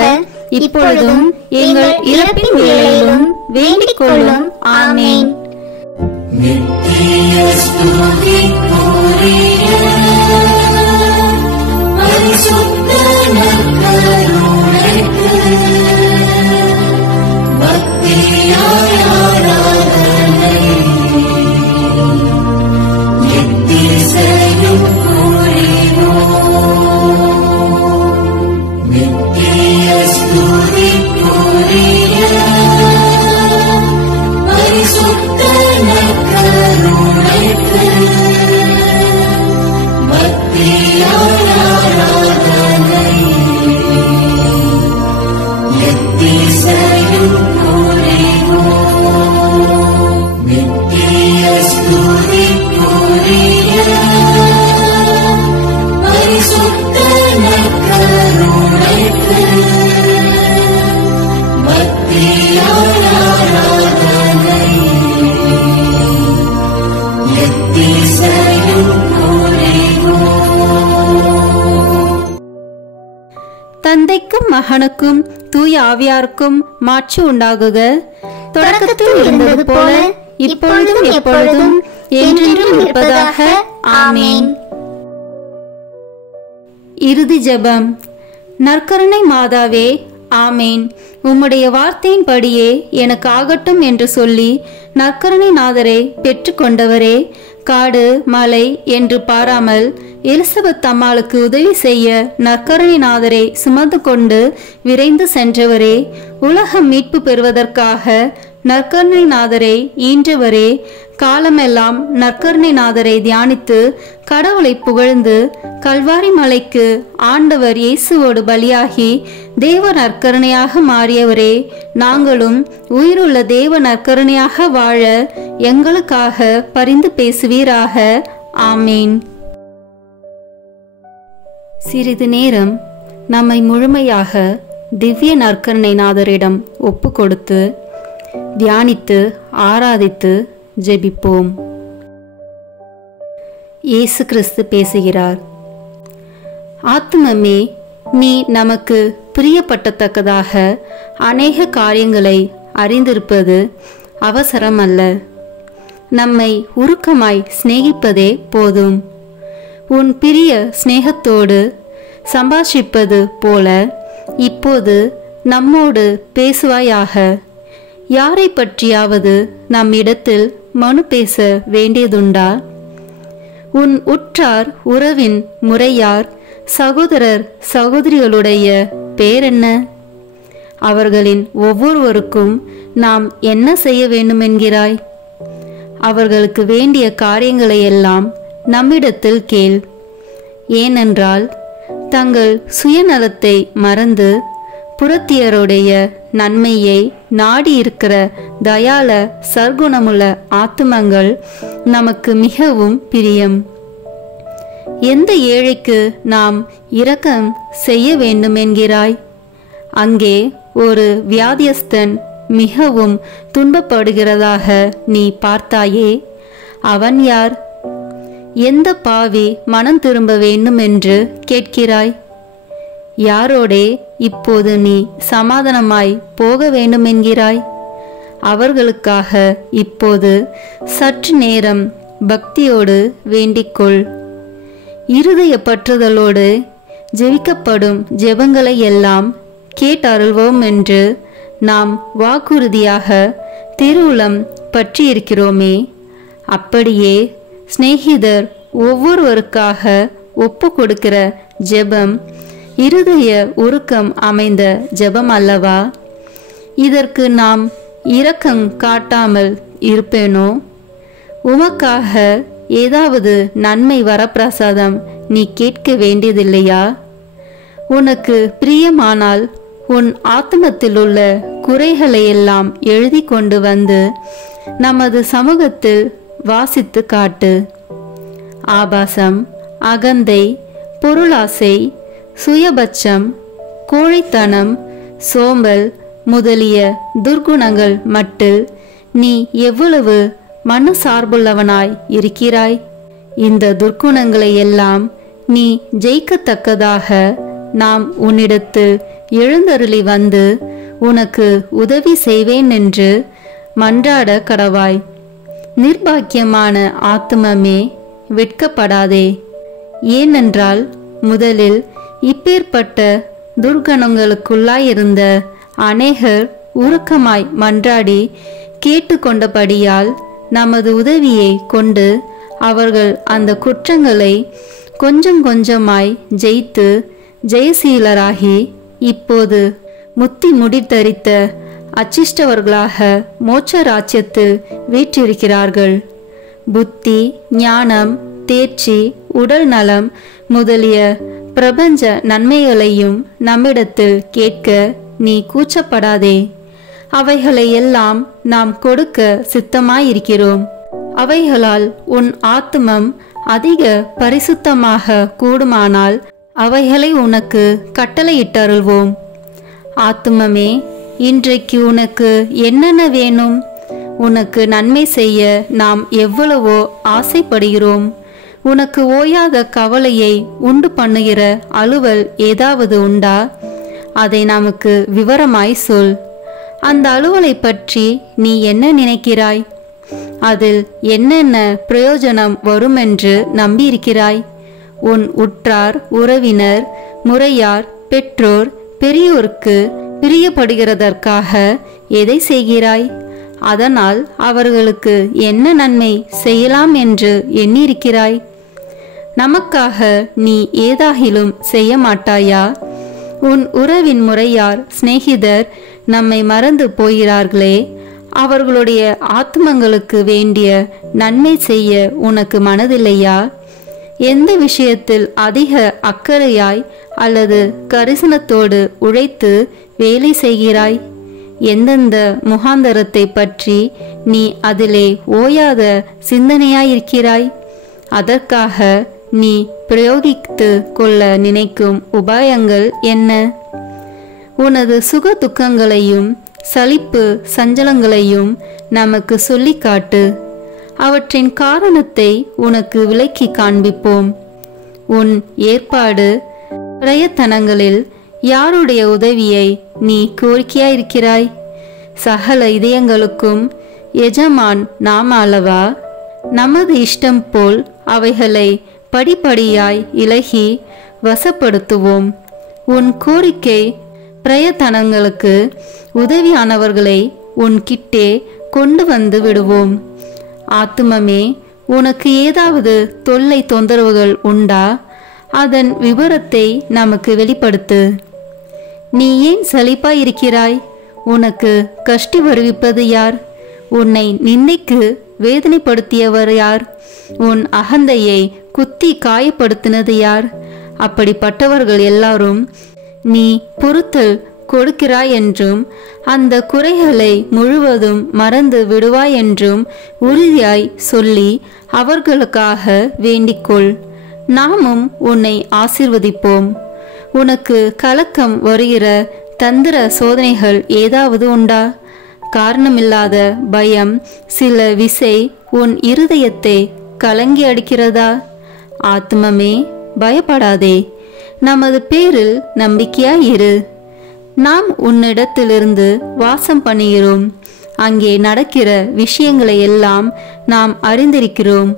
இப்பொழுதும் எங்கள் இறப்பின் வேளையிலும் வேண்டிக் கொள்ளும். ஆமேன். நித்திய ஸ்துதிக்குரிய பரிசுத்த நற்கருணைக்கு பக்தியாய் ஆராதனை எத்திசையும் புரிவோம். நித்திய ஸ்துதிக்குரிய பரிசுத்த நற்கருணைக்கு பக்தியாய் ஆராதனை எத்திசையும் புரிவோம். நித்திய ஸ்துதிக்குரிய பரிசுத்த நற்கருணைக்கு பக்தியாய் ஆராதனை எத்திசையும் புரிவோம். தந்தைக்கும் மகனுக்கும் தூய ஆவியாருக்கும் மாட்சி உண்டாகுக. தொடக்கத்தில் இருந்தது போல இப்பொழுதும் எப்பொழுதும் என்றென்றும் இருப்பதாக. ஆமேன். இறுதி ஜெபம். நற்கருணை மாதாவே, ஆமேன். உம்முடைய வார்த்தையின்படியே எனக்கு ஆகட்டும் என்று சொல்லி நற்கருணை நாதரை பெற்றுக்கொண்டவரே, காடு மலை என்று பாராமல் எலிசபெத் அம்மாளுக்கு உதவி செய்ய நற்கருணை நாதரை சுமந்து கொண்டு விரைந்து சென்றவரே, உலகம் மீட்பு பெறுவதற்காக நற்கருணை நாதரை ஈன்றவரே, காலமெல்லாம் நற்கருணை நாதரை தியானித்து கடவுளை புகழ்ந்து கல்வாரி மலைக்கு ஆண்டவர் இயேசுவோடு பலியாகி தேவ நற்கருணையாக மாறியவரே, நாங்களும் உயிருள்ள தேவ நற்கருணையாக வாழ எங்களுக்காக பரிந்து பேசுவீராக. ஆமீன். சிறிது நேரம் நம்மை முழுமையாக திவ்ய நற்கருணை நாதரிடம் ஒப்பு கொடுத்து தியானித்து ஆராதித்து ஜெபிப்போம். இயேசு கிறிஸ்து பேசுகிறார். ஆத்துமமே, நீ நமக்கு பிரியப்பட்டத்தக்கதாக அநேக காரியங்களை அறிந்திருப்பது அவசரம் அல்ல. நம்மை உருக்கமாய் சிநேகிப்பதே போதும். உன் பிரிய சிநேகத்தோடு சம்பாஷிப்பது போல இப்போது நம்மோடு பேசுவாயாக. யாரை பற்றியாவது நம்மிடத்தில் மனு பேச வேண்டியதுண்டா? உன் உற்றார் உறவின் முறையார் சகோதரர் சகோதரிகளுடைய பேரென்ன? அவர்களின் ஒவ்வொருவருக்கும் நாம் என்ன செய்ய வேண்டுமென்கிறாய்? அவர்களுக்கு வேண்டிய காரியங்களை எல்லாம் நம்மிடத்தில் கேள். ஏனென்றால் தங்கள் சுயநலத்தை மறந்து புறத்தியருடைய நன்மையை நாடி இருக்கிற தயால சர்க்குணமுள்ள ஆத்துமங்கள் நமக்கு மிகவும் பிரியம். எந்த ஏழைக்கு நாம் இரக்கம் செய்ய வேண்டும் என்கிறாய்? அங்கே ஒரு வியாதியஸ்தன் மிகவும் துன்பப்படுகிறதாக நீ பார்த்தாயே, அவன் யார்? எந்த பாவி மனம் திரும்ப வேண்டும் என்று கேட்கிறாய்? யாரோடே இப்போது நீ சமாதானமாய் போக வேண்டும் என்கிறாய்? அவர்களுக்காக இப்போது சற்று நேரம் பக்தியோடு வேண்டிக்கொள். இருதய பற்றுதலோடு ஜெபிக்கப்படும் ஜெபங்களை எல்லாம் கேட்டருள்வோம் என்று நாம் வாக்குறுதியாக திருவுளம் பற்றியிருக்கிறோமே. அப்படியே சிநேகிதர் ஒவ்வொருவருக்காக ஒப்பு கொடுக்கிற ஜெபம் இருதய உருக்கம் அமைந்த ஜெபம் அல்லவா? இதற்கு நாம் இரக்கம் காட்டாமல் இருப்பேனோ? உமக்காக ஏதாவது நன்மை வரப்பிரசாதம் நீ கேட்க வேண்டியதில்லையா? உனக்கு பிரியமானால் உன் ஆத்மத்தில் உள்ள குறைகளை எல்லாம் எழுதி கொண்டு வந்து நமது சமூகத்தில் வாசித்து காட்டு. ஆபாசம், அகந்தை, பொருளாசை, சுயபட்சம், கோழைத்தனம், சோம்பல் முதலிய துர்குணங்கள் மட்டில் நீ எவ்வளவு மனசார்புள்ளவனாய் இருக்கிறாய்? இந்த துர்க்குணங்களை எல்லாம் நீ ஜெயிக்கத்தக்கதாக நாம் உன்னிடத்தில் எழுந்தருளி வந்து உனக்கு உதவி செய்வேன் என்று மன்றாட கடவாய். நிர்பாக்கியமான ஆத்துமமே, வெட்கப்படாதே. ஏனென்றால் முதலில் இப்பேற்பட்ட துர்கணங்களுக்குள்ளாயிருந்த அநேகர் உருக்கமாய் மன்றாடி கேட்டுக்கொண்டபடியால் நமது உதவியை கொண்டு அவர்கள் அந்த குற்றங்களை கொஞ்சம் கொஞ்சமாய் ஜெயித்து ஜெயசீலராகி இப்போது முத்தி முடித்தரித்த அச்சிஷ்டவர்களாக மோட்ச ராஜ்யத்தில் வீற்றிருக்கிறார்கள். புத்தி, ஞானம், தேர்ச்சி, உடல் நலம் முதலிய பிரபஞ்ச நன்மைகளையும் நம்மிடத்தில் கேட்க நீ கூச்சப்படாதே. அவைகளை எல்லாம் நாம் கொடுக்க சித்தமாயிருக்கிறோம். அவைகளால் உன் ஆத்துமம் அதிக பரிசுத்தமாக கூடுமானால் அவைகளை உனக்கு கட்டளையிட்டருள்வோம். ஆத்துமமே, இன்றைக்கு உனக்கு என்னென்ன வேணும்? உனக்கு நன்மை செய்ய நாம் எவ்வளவோ ஆசைப்படுகிறோம். உனக்கு ஓயாத கவலையை உண்டு பண்ணுகிற அலுவல் ஏதாவது உண்டா? அதை நமக்கு விவரமாய் சொல். அந்த அலுவலை பற்றி நீ என்ன நினைக்கிறாய்? அதில் என்னென்ன பிரயோஜனம் வருமென்று நம்பியிருக்கிறாய்? உன் உற்றார் உறவினர் முறையார் பெற்றோர் பெரியோருக்கு பிரியப்படுகிறதற்காக எதை செய்கிறாய்? அதனால் அவர்களுக்கு என்ன நன்மை செய்யலாம் என்று எண்ணியிருக்கிறாய்? நமக்காக நீ ஏதாகிலும் செய்ய மாட்டாயா? உன் உறவின் முறையார் சிநேகிதர் நம்மை மறந்து போகிறார்களே, அவர்களுடைய ஆத்மங்களுக்கு வேண்டிய நன்மை செய்ய உனக்கு மனதில்லையா? எந்த விஷயத்தில் அதிக அக்கறையாய் அல்லது கரிசனத்தோடு உழைத்து வேலை செய்கிறாய்? எந்தெந்த முகாந்தரத்தை பற்றி நீ அதிலே ஓயாத சிந்தனையாயிருக்கிறாய்? அதற்காக நீ பிரயோகித்து கொள்ள நினைக்கும் உபாயங்கள் என்ன? உனது சுக துக்கங்களையும் சலிப்பு சஞ்சலங்களையும் நமக்கு சொல்லி காட்டு. அவற்றின் காரணத்தை உனக்கு விளக்கி காண்பிப்போம். உன் ஏற்பாடு பிரயத்தனங்களில் யாருடைய உதவியை நீ கோரிக்கையாயிருக்கிறாய்? சகல இதயங்களுக்கும் எஜமான் நாம அல்லவா? நமது இஷ்டம் போல் அவைகளை படிப்படியாய் இலகி வசப்படுத்துவோம். உன் கோரிக்கை பிரயத்தனங்களுக்கு உதவியானவர்களை உன் கிட்டே கொண்டு வந்து விடுவோம். ஆத்துமமே, உனக்கு ஏதாவது தொல்லை தொந்தரவுகள் உண்டா? அதன் விவரத்தை நமக்கு வெளிப்படுத்து. நீ ஏன் சலிப்பாயிருக்கிறாய்? உனக்கு கஷ்டி வருவிப்பது யார்? உன்னை நிந்தைக்கு வேதனைப்படுத்தியவர் யார்? உன் அகந்தையை குத்தி காயப்படுத்தினது யார்? அப்படிப்பட்டவர்கள் எல்லாரும் நீ பொறுத்தல் கொடுக்கிறாய் என்றும் அந்த குறைகளை முழுவதும் மறந்து விடுவாய் என்றும் உறுதியாய் சொல்லி அவர்களுக்காக வேண்டிக்கொள். நாமும் உன்னை ஆசீர்வதிப்போம். உனக்கு கலக்கம் வருகிற தந்திர சோதனைகள் ஏதாவது உண்டா? காரணமில்லாத பயம் சில விசை உன் இருதயத்தை கலங்கி அடிக்கிறதா? ஆத்மமே, பயப்படாதே. நமது பேரில் நம்பிக்கையாயிரு. நாம் உன்னிடத்திலிருந்து வாசம் பண்ணுகிறோம். அங்கே நடக்கிற விஷயங்களை எல்லாம் நாம் அறிந்திருக்கிறோம்.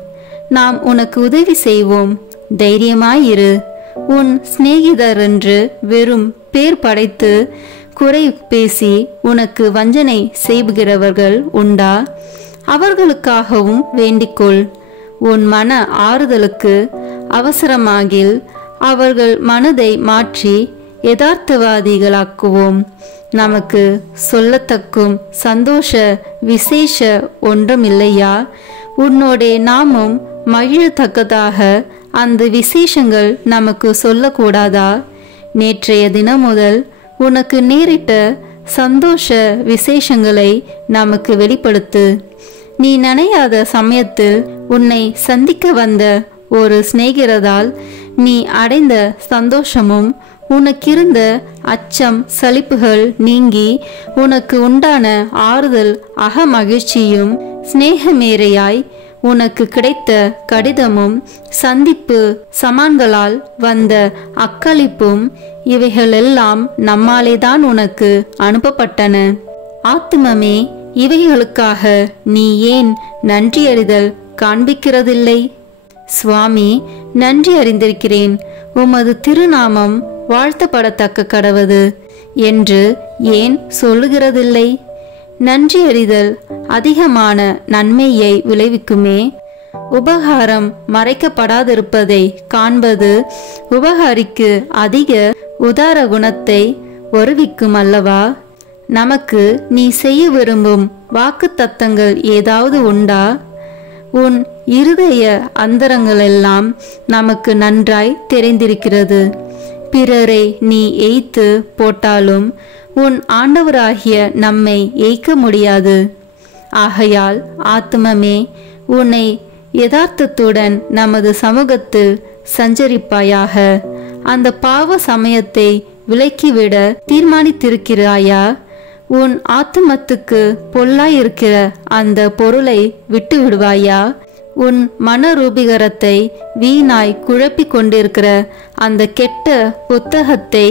நாம் உனக்கு உதவி செய்வோம். தைரியமாயிரு. உன் சிநேகிதர் என்று வெறும் பேர் படைத்து குறை பேசி உனக்கு வஞ்சனை செய்கிறவர்கள் உண்டா? அவர்களுக்காகவும் வேண்டிக்கொள். உன் மன ஆறுதலுக்கு அவசரமாகில் அவர்கள் மனதை மாற்றி யதார்த்தவாதிகளாக்குவோம். நமக்கு சொல்லத்தக்கும் சந்தோஷ விசேஷ ஒன்றுமில்லையா? உன்னோடே நாமும் மகிழத்தக்கதாக அந்த விசேஷங்கள் நமக்கு சொல்லக்கூடாதா? நேற்றைய தினம் முதல் உனக்கு நேரிட்ட சந்தோஷ விசேஷங்களை நமக்கு வெளிப்படுத்து. நீ நினையாத சமயத்தில் உன்னை சந்திக்க வந்த ஒரு சிநேகிதரால் நீ அடைந்த சந்தோஷமும் உனக்கிருந்த அச்சம் சலிப்புகள் நீங்கி உனக்கு உண்டான ஆறுதல் அகமகிழ்ச்சியும் சிநேகமேரையாய் உனக்கு கிடைத்த கடிதமும் சந்திப்பு சமான்களால் வந்த அக்களிப்பும் இவைகளெல்லாம் நம்மாலேதான் உனக்கு அனுப்பப்பட்டன. ஆத்துமமே, இவைகளுக்காக நீ ஏன் நன்றியறிதல் காண்பிக்கிறதில்லை? சுவாமி, நன்றி அறிந்திருக்கிறேன். உமது திருநாமம் வாழ்த்தப்படத்தக்க கடவது என்று ஏன் சொல்லுகிறதில்லை? நன்றி அறிதல் அதிகமான நன்மையை விளைவிக்குமே. உபகாரம் மறைக்கப்படாதிருப்பதை காண்பது உபகாரிக்கு அதிக உதார குணத்தை வருவிக்கும் அல்லவா? நமக்கு நீ செய்ய விரும்பும் வாக்குத்தத்தங்கள் ஏதாவது உண்டா? உன் இருதய அந்தரங்களெல்லாம் நமக்கு நன்றாய் தெரிந்திருக்கிறது. பிறரை நீ எய்த்து போட்டாலும் உன் ஆண்டவராகிய நம்மை எய்க்க முடியாது. ஆகையால் ஆத்மமே, உன்னை யதார்த்தத்துடன் நமது சமூகத்தில் சஞ்சரிப்பாயாக. அந்த பாவ சமயத்தை விலக்கிவிட தீர்மானித்திருக்கிறாயா? உன் ஆத்மத்துக்கு பொல்லாயிருக்கிற அந்த பொருளை விட்டு விடுவாயா? உன் மனரூபிகரத்தை வீணாய் குழப்பிக் கொண்டிருக்கிற அந்த கெட்ட புத்தகத்தை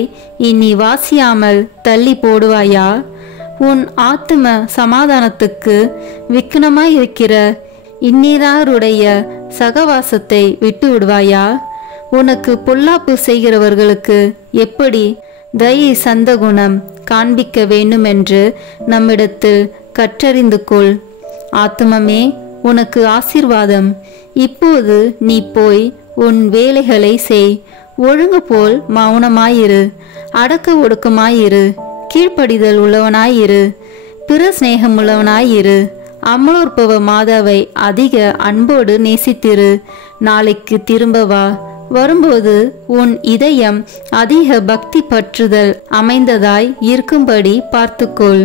இனி வாசியாமல் தள்ளி போடுவாயா? உன் ஆத்ம சமாதானத்துக்கு விக்னமாயிருக்கிற இந்நீராருடைய சகவாசத்தை விட்டு விடுவாயா? உனக்கு பொல்லாப்பு செய்கிறவர்களுக்கு எப்படி தயை சந்தகுணம் காண்பிக்க வேண்டுமென்று நம்மிடத்தில் கற்றறிந்து கொள். ஆத்மமே, உனக்கு ஆசீர்வாதம். இப்போது நீ போய் உன் வேலைகளை செய். ஒழுங்கு போல் மௌனமாயிரு. அடக்க ஒடுக்கமாயிரு. கீழ்ப்படிதல் உள்ளவனாயிரு. பிற சிநேகமுள்ளவனாயிரு. அமலோற்பவ மாதாவை அதிக அன்போடு நேசித்திரு. நாளைக்கு திரும்ப வா. வரும்போது உன் இதயம் அதிக பக்தி பற்றுதல் அமைந்ததாய் இருக்கும்படி பார்த்துக்கொள்.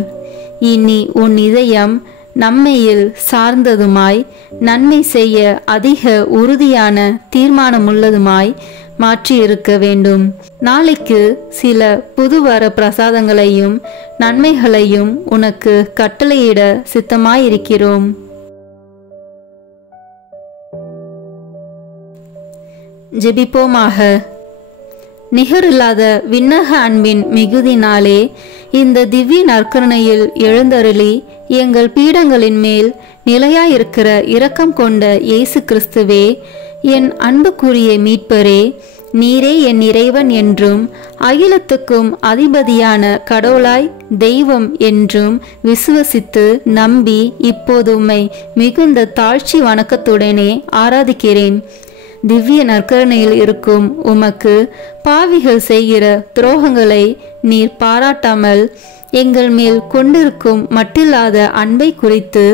இனி உன் இதயம் நம்மையில் சார்ந்ததுமாய் நன்மை செய்ய அதிக உறுதியான தீர்மானமுள்ளதுமாய் மாற்றியிருக்க வேண்டும். நாளைக்கு சில புதுவர பிரசாதங்களையும் நன்மைகளையும் உனக்கு கட்டளையிட சித்தமாயிருக்கிறோம். ஜெபிப்போமாக. நிகரில்லாத விண்ணக அன்பின் மிகுதினாலே இந்த திவ்ய நற்கருணையில் எழுந்தருளி எங்கள் பீடங்களின் மேல் நிலையாயிருக்கிற இரக்கம் கொண்ட இயேசு கிறிஸ்துவே, என் அன்புக்குரிய மீட்பரே, நீரே என் இறைவன் என்றும் அகிலத்துக்கும் அதிபதியான கடவுளாய் தெய்வம் என்றும் விசுவசித்து நம்பி இப்போது உம்மை மிகுந்த தாழ்ச்சி வணக்கத்துடனே ஆராதிக்கிறேன். திவ்ய நற்கருணையில் இருக்கும் உமக்கு பாவிகள் செய்கிற துரோகங்களை நீர் பாராட்டாமல் எங்கள் மேல் கொண்டிருக்கும் மட்டில்லாத அன்பை குறித்து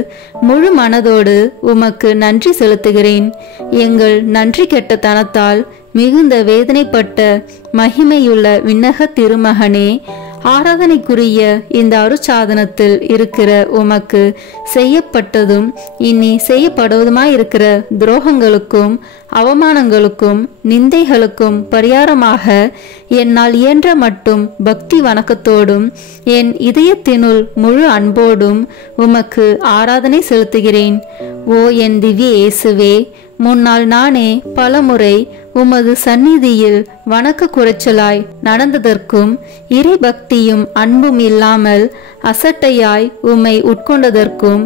முழு மனதோடு உமக்கு நன்றி செலுத்துகிறேன். எங்கள் நன்றி கெட்ட தனத்தால் மிகுந்த வேதனைப்பட்ட மகிமையுள்ள விண்ணக திருமகனே, ஆராதனைக்குரிய இந்த அருட்சாதனத்தில் இருக்கிற உமக்கு செய்யப்பட்டதும் இனி செய்யப்படுவதுமாயிருக்கிற துரோகங்களுக்கும் அவமானங்களுக்கும் நிந்தைகளுக்கும் பரிகாரமாக என்னால் இயன்ற மட்டும் பக்தி வணக்கத்தோடும் என் இதயத்தினுள் முழு அன்போடும் உமக்கு ஆராதனை செலுத்துகிறேன். ஓ என் திவ்ய இயேசுவே, முன்னால் நானே பலமுறை உமது சந்நிதியில் வணக்க குறைச்சலாய் நடந்ததற்கும் இறை பக்தியும் அன்பும் இல்லாமல் அசட்டையாய் உம்மை உட்கொண்டதற்கும்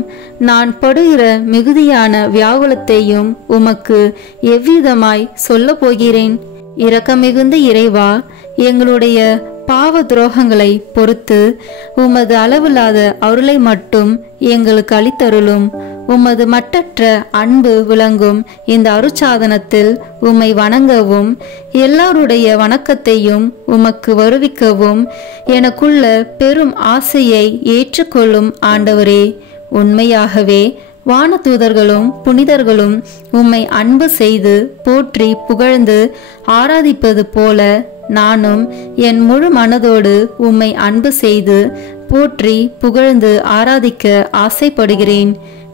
நான் படுகிற மிகுதியான வியாகுலத்தையும் உமக்கு எவ்விதமாய் சொல்ல போகிறேன். இரக்கமிகுந்த இறைவா, எங்களுடைய பாவ துரோகங்களை பொறுத்து உமது அளவில்லாத அருளை மட்டும் எங்களுக்கு அளித்தருளும். உமது மட்டற்ற அன்பு விளங்கும் இந்த அருட்சாதனத்தில் உம்மை வணங்கவும் எல்லாருடைய வணக்கத்தையும் உமக்கு வருவிக்கவும் எனக்குள்ள பெரும் ஆசையை ஏற்றுக்கொள்ளும் ஆண்டவரே. உண்மையாகவே வானதூதர்களும் புனிதர்களும் உம்மை அன்பு செய்து போற்றி புகழ்ந்து ஆராதிப்பது போல நானும் என் முழு மனதோடு உம்மை அன்பு செய்து போற்றி புகழ்ந்து ஆராதிக்க ஆசைப்படுகிறேன்.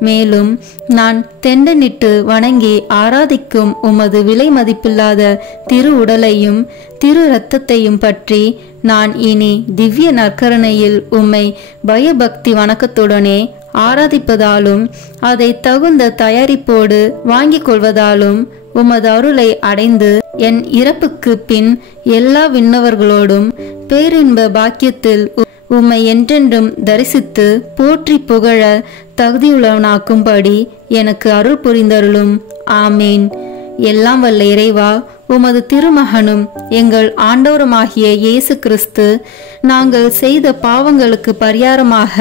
மேலும் நான் தெண்டனிட்டு வணங்கி ஆராதிக்கும் உமது விலை மதிப்பில்லாத திரு உடலையும் திரு இரத்தத்தையும் பற்றி நான் இனி திவ்ய நற்கருணையில் உம்மை பயபக்தி வணக்கத்துடனே ஆராதிப்பதாலும் அதை தகுந்த தயாரிப்போடு வாங்கிக் கொள்வதாலும் உமது அருளை அடைந்து என் இறப்புக்கு பின் எல்லா விண்ணவர்களோடும் பேரின்ப பாக்கியத்தில் உம்மை என்றென்றும் தரிசித்து போற்றி புகழ தகுதியுள்ளவனாக்கும்படி எனக்கு அருள் புரிந்தருளும். ஆமேன். எல்லாம் வல்ல இறைவா, உமது திருமகனும் எங்கள் ஆண்டவருமாகிய இயேசு கிறிஸ்து நாங்கள் செய்த பாவங்களுக்கு பரிகாரமாக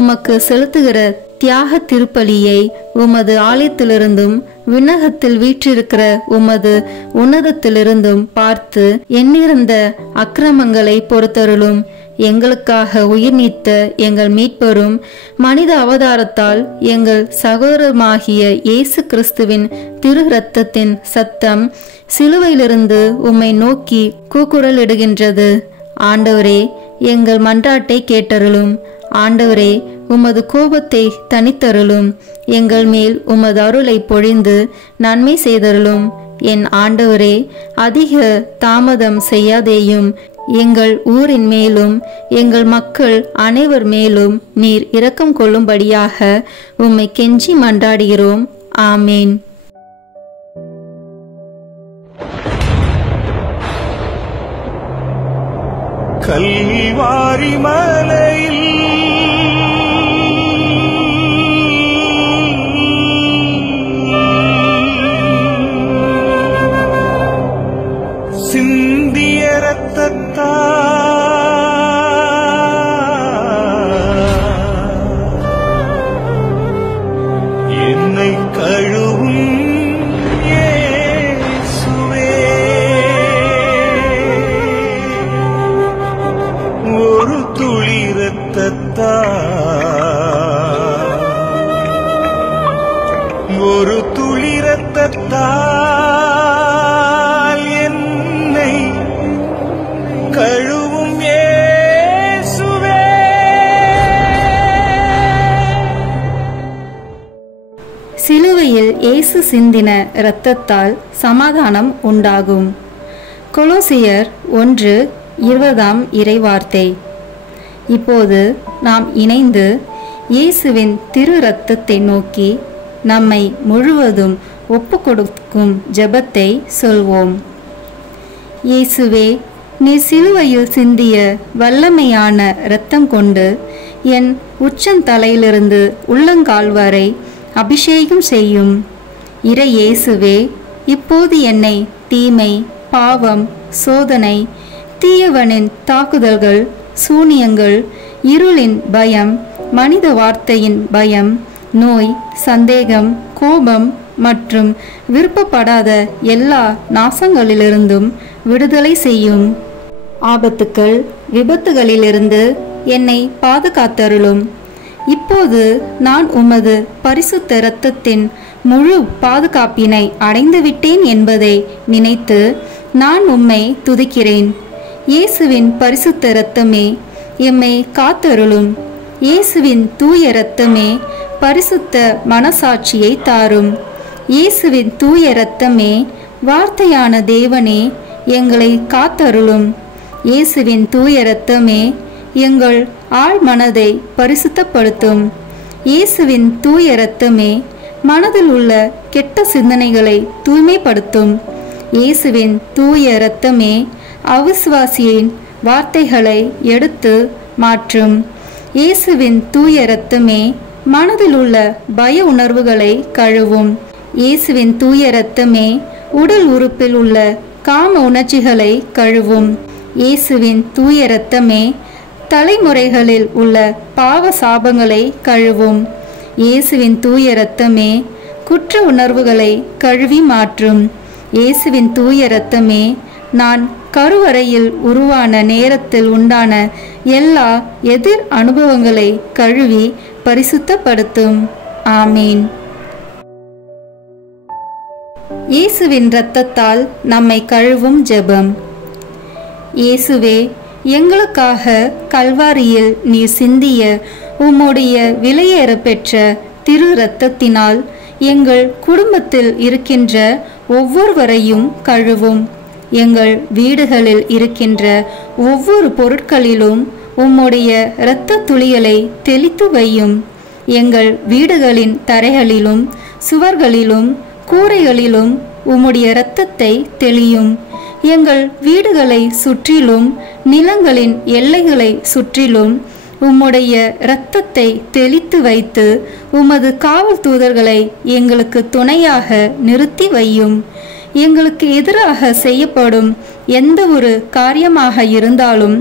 உமக்கு செலுத்துகிற தியாக திருப்பலியை உமது ஆலயத்திலிருந்தும் விண்ணகத்தில் வீற்றிருக்கிற உமது உன்னதத்திலிருந்தும் பார்த்து எண்ணிறந்த அக்கிரமங்களை பொறுத்தருளும். எங்களுக்காக உயிர் நீத்த எங்கள் மீட்பரும் மனித அவதாரத்தால் எங்கள் சகோதரமாகிய இயேசு கிறிஸ்துவின் திரு இரத்தத்தின் சத்தம் சிலுவையிலிருந்து உம்மை நோக்கி கூக்குரலிடுகின்றது. ஆண்டவரே, எங்கள் மன்றாட்டை கேட்டருளும். ஆண்டவரே, உமது கோபத்தை தனித்தருளும். எங்கள் மேல் உமது அருளை பொழிந்து நன்மை செய்தருளும். என் ஆண்டவரே, அதிக தாமதம் செய்யாதேயும். எங்கள் ஊரின் மேலும் எங்கள் மக்கள் அனைவர் மேலும் நீர் இரக்கம் கொள்ளும்படியாக உம்மை கெஞ்சி மன்றாடுகிறோம். ஆமேன். கல்வாரி மலையில் சிந்திய ரத்தத்தால் என்னை கழுவும் இயேசுவே, ஒரு துளி ரத்தத்தால் என்னை கழுவும் இயேசுவே. சிலுவையில் இயேசு சிந்தின இரத்தத்தால் சமாதானம் உண்டாகும். கொலோசியர் 1:20 இறைவார்த்தை. இப்போது நாம் இணைந்து இயேசுவின் திரு இரத்தத்தை நோக்கி நம்மை முழுவதும் ஒப்பு கொடுக்கும் ஜெபத்தை சொல்வோம். இயேசுவே, நீ சிலுவையில் சிந்திய வல்லமையான இரத்தம் கொண்டு என் உச்சந்தலையிலிருந்து உள்ளங்கால் வரை அபிஷேகம் செய்யும். இறை இயேசுவே, இப்போது என்னை தீமை பாவம், சோதனை, தீயவனின் தாக்குதல்கள், சூனியங்கள், இருளின் பயம், மனித வார்த்தையின் பயம், நோய், சந்தேகம், கோபம் மற்றும் விருப்பப்படாத எல்லா நாசங்களிலிருந்தும் விடுதலை செய்யும். ஆபத்துக்கள், விபத்துகளிலிருந்து என்னை பாதுகாத்தருளும். இப்போது நான் உமது பரிசுத்த இரத்தத்தின் முழு பாதுகாப்பினை அடைந்துவிட்டேன் என்பதை நினைத்து நான் உம்மை துதிக்கிறேன். இயேசுவின் பரிசுத்த இரத்தமே எம்மை காத்தருளும். இயேசுவின் தூய இரத்தமே பரிசுத்த மனசாட்சியை தாரும். இயேசுவின் தூய இரத்தமே வார்த்தையான தேவனே எங்களை காத்தருளும். இயேசுவின் தூய இரத்தமே எங்கள் ஆழ் மனதை பரிசுத்தப்படுத்தும். இயேசுவின் தூய இரத்தமே மனதில் உள்ள கெட்ட சிந்தனைகளை தூய்மைப்படுத்தும். இயேசுவின் தூய இரத்தமே அவிசுவாசியின் வார்த்தைகளை எடுத்து மாற்றும். இயேசுவின் தூய இரத்தமே மனதில் உள்ள பய உணர்வுகளை கழுவும். இயேசுவின் தூய இரத்தமே உடல் உறுப்பில் உள்ள காம உணர்ச்சிகளை கழுவும். இயேசுவின் தூய இரத்தமே தலைமுறைகளில் உள்ள பாவ சாபங்களை கழுவும். இயேசுவின் தூய இரத்தமே குற்ற உணர்வுகளை கழுவி மாற்றும். இயேசுவின் தூய இரத்தமே நான் கருவறையில் உருவான நேரத்தில் உண்டான எல்லா எதிர் அனுபவங்களை கழுவி பரிசுத்தப்படுத்தும். ஆமீன். இயேசுவின் இரத்தத்தால் நம்மை கழுவும் ஜெபம். இயேசுவே, எங்களுக்காக கல்வாரியில் நீர் சிந்திய உம்முடைய விலையேற பெற்ற திரு இரத்தத்தினால் எங்கள் குடும்பத்தில் இருக்கின்ற ஒவ்வொருவரையும் கழுவும். எங்கள் வீடுகளில் இருக்கின்ற ஒவ்வொரு பொருட்களிலும் உம்முடைய இரத்த துளிகளை தெளித்து வையும். எங்கள் வீடுகளின் தரைகளிலும் சுவர்களிலும் கூரைகளிலும் உம்முடைய இரத்தத்தை தெளியும். எங்கள் வீடுகளை சுற்றிலும் நிலங்களின் எல்லைகளை சுற்றிலும் உம்முடைய இரத்தத்தை தெளித்து வைத்து உமது காவல் தூதர்களை எங்களுக்கு துணையாக நிறுத்தி வையும். எங்களுக்கு எதிராக செய்யப்படும் எந்த ஒரு காரியமாக இருந்தாலும்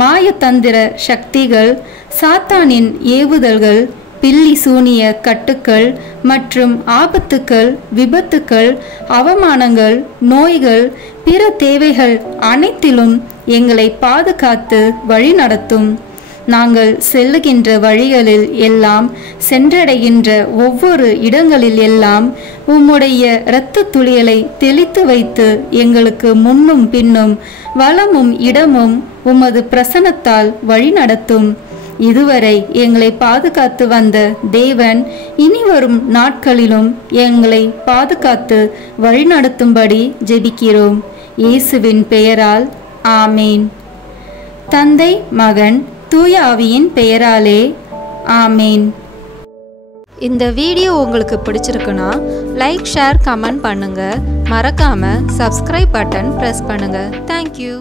மாயத்தந்திர சக்திகள், சாத்தானின் ஏவுதல்கள், பில்லி சூனிய கட்டுக்கள் மற்றும் ஆபத்துக்கள், விபத்துக்கள், அவமானங்கள், நோய்கள், பிற தேவைகள் அனைத்திலும் எங்களை பாதுகாத்து வழிநடத்தும். நாங்கள் செல்லுகின்ற வழிகளில் எல்லாம், சென்றடைகின்ற ஒவ்வொரு இடங்களில் எல்லாம் உம்முடைய இரத்த துளிகளை தெளித்து வைத்து எங்களுக்கு முன்னும் பின்னும் வலமும் இடமும் உமது பிரசன்னத்தால் வழிநடத்தும். இதுவரை எங்களை பாதுகாத்து வந்த தேவன் இனி வரும் நாட்களிலும் எங்களை பாதுகாத்து வழிநடத்தும்படி ஜெபிக்கிறோம். இயேசுவின் பெயரால் ஆமேன். தந்தை, மகன், தூய ஆவியின் பெயராலே ஆமேன். இந்த வீடியோ உங்களுக்கு பிடிச்சிருக்குன்னா லைக், ஷேர், கமெண்ட் பண்ணுங்க. மறக்காம சப்ஸ்கிரைப் பட்டன் பிரஸ் பண்ணுங்க. தேங்க்யூ.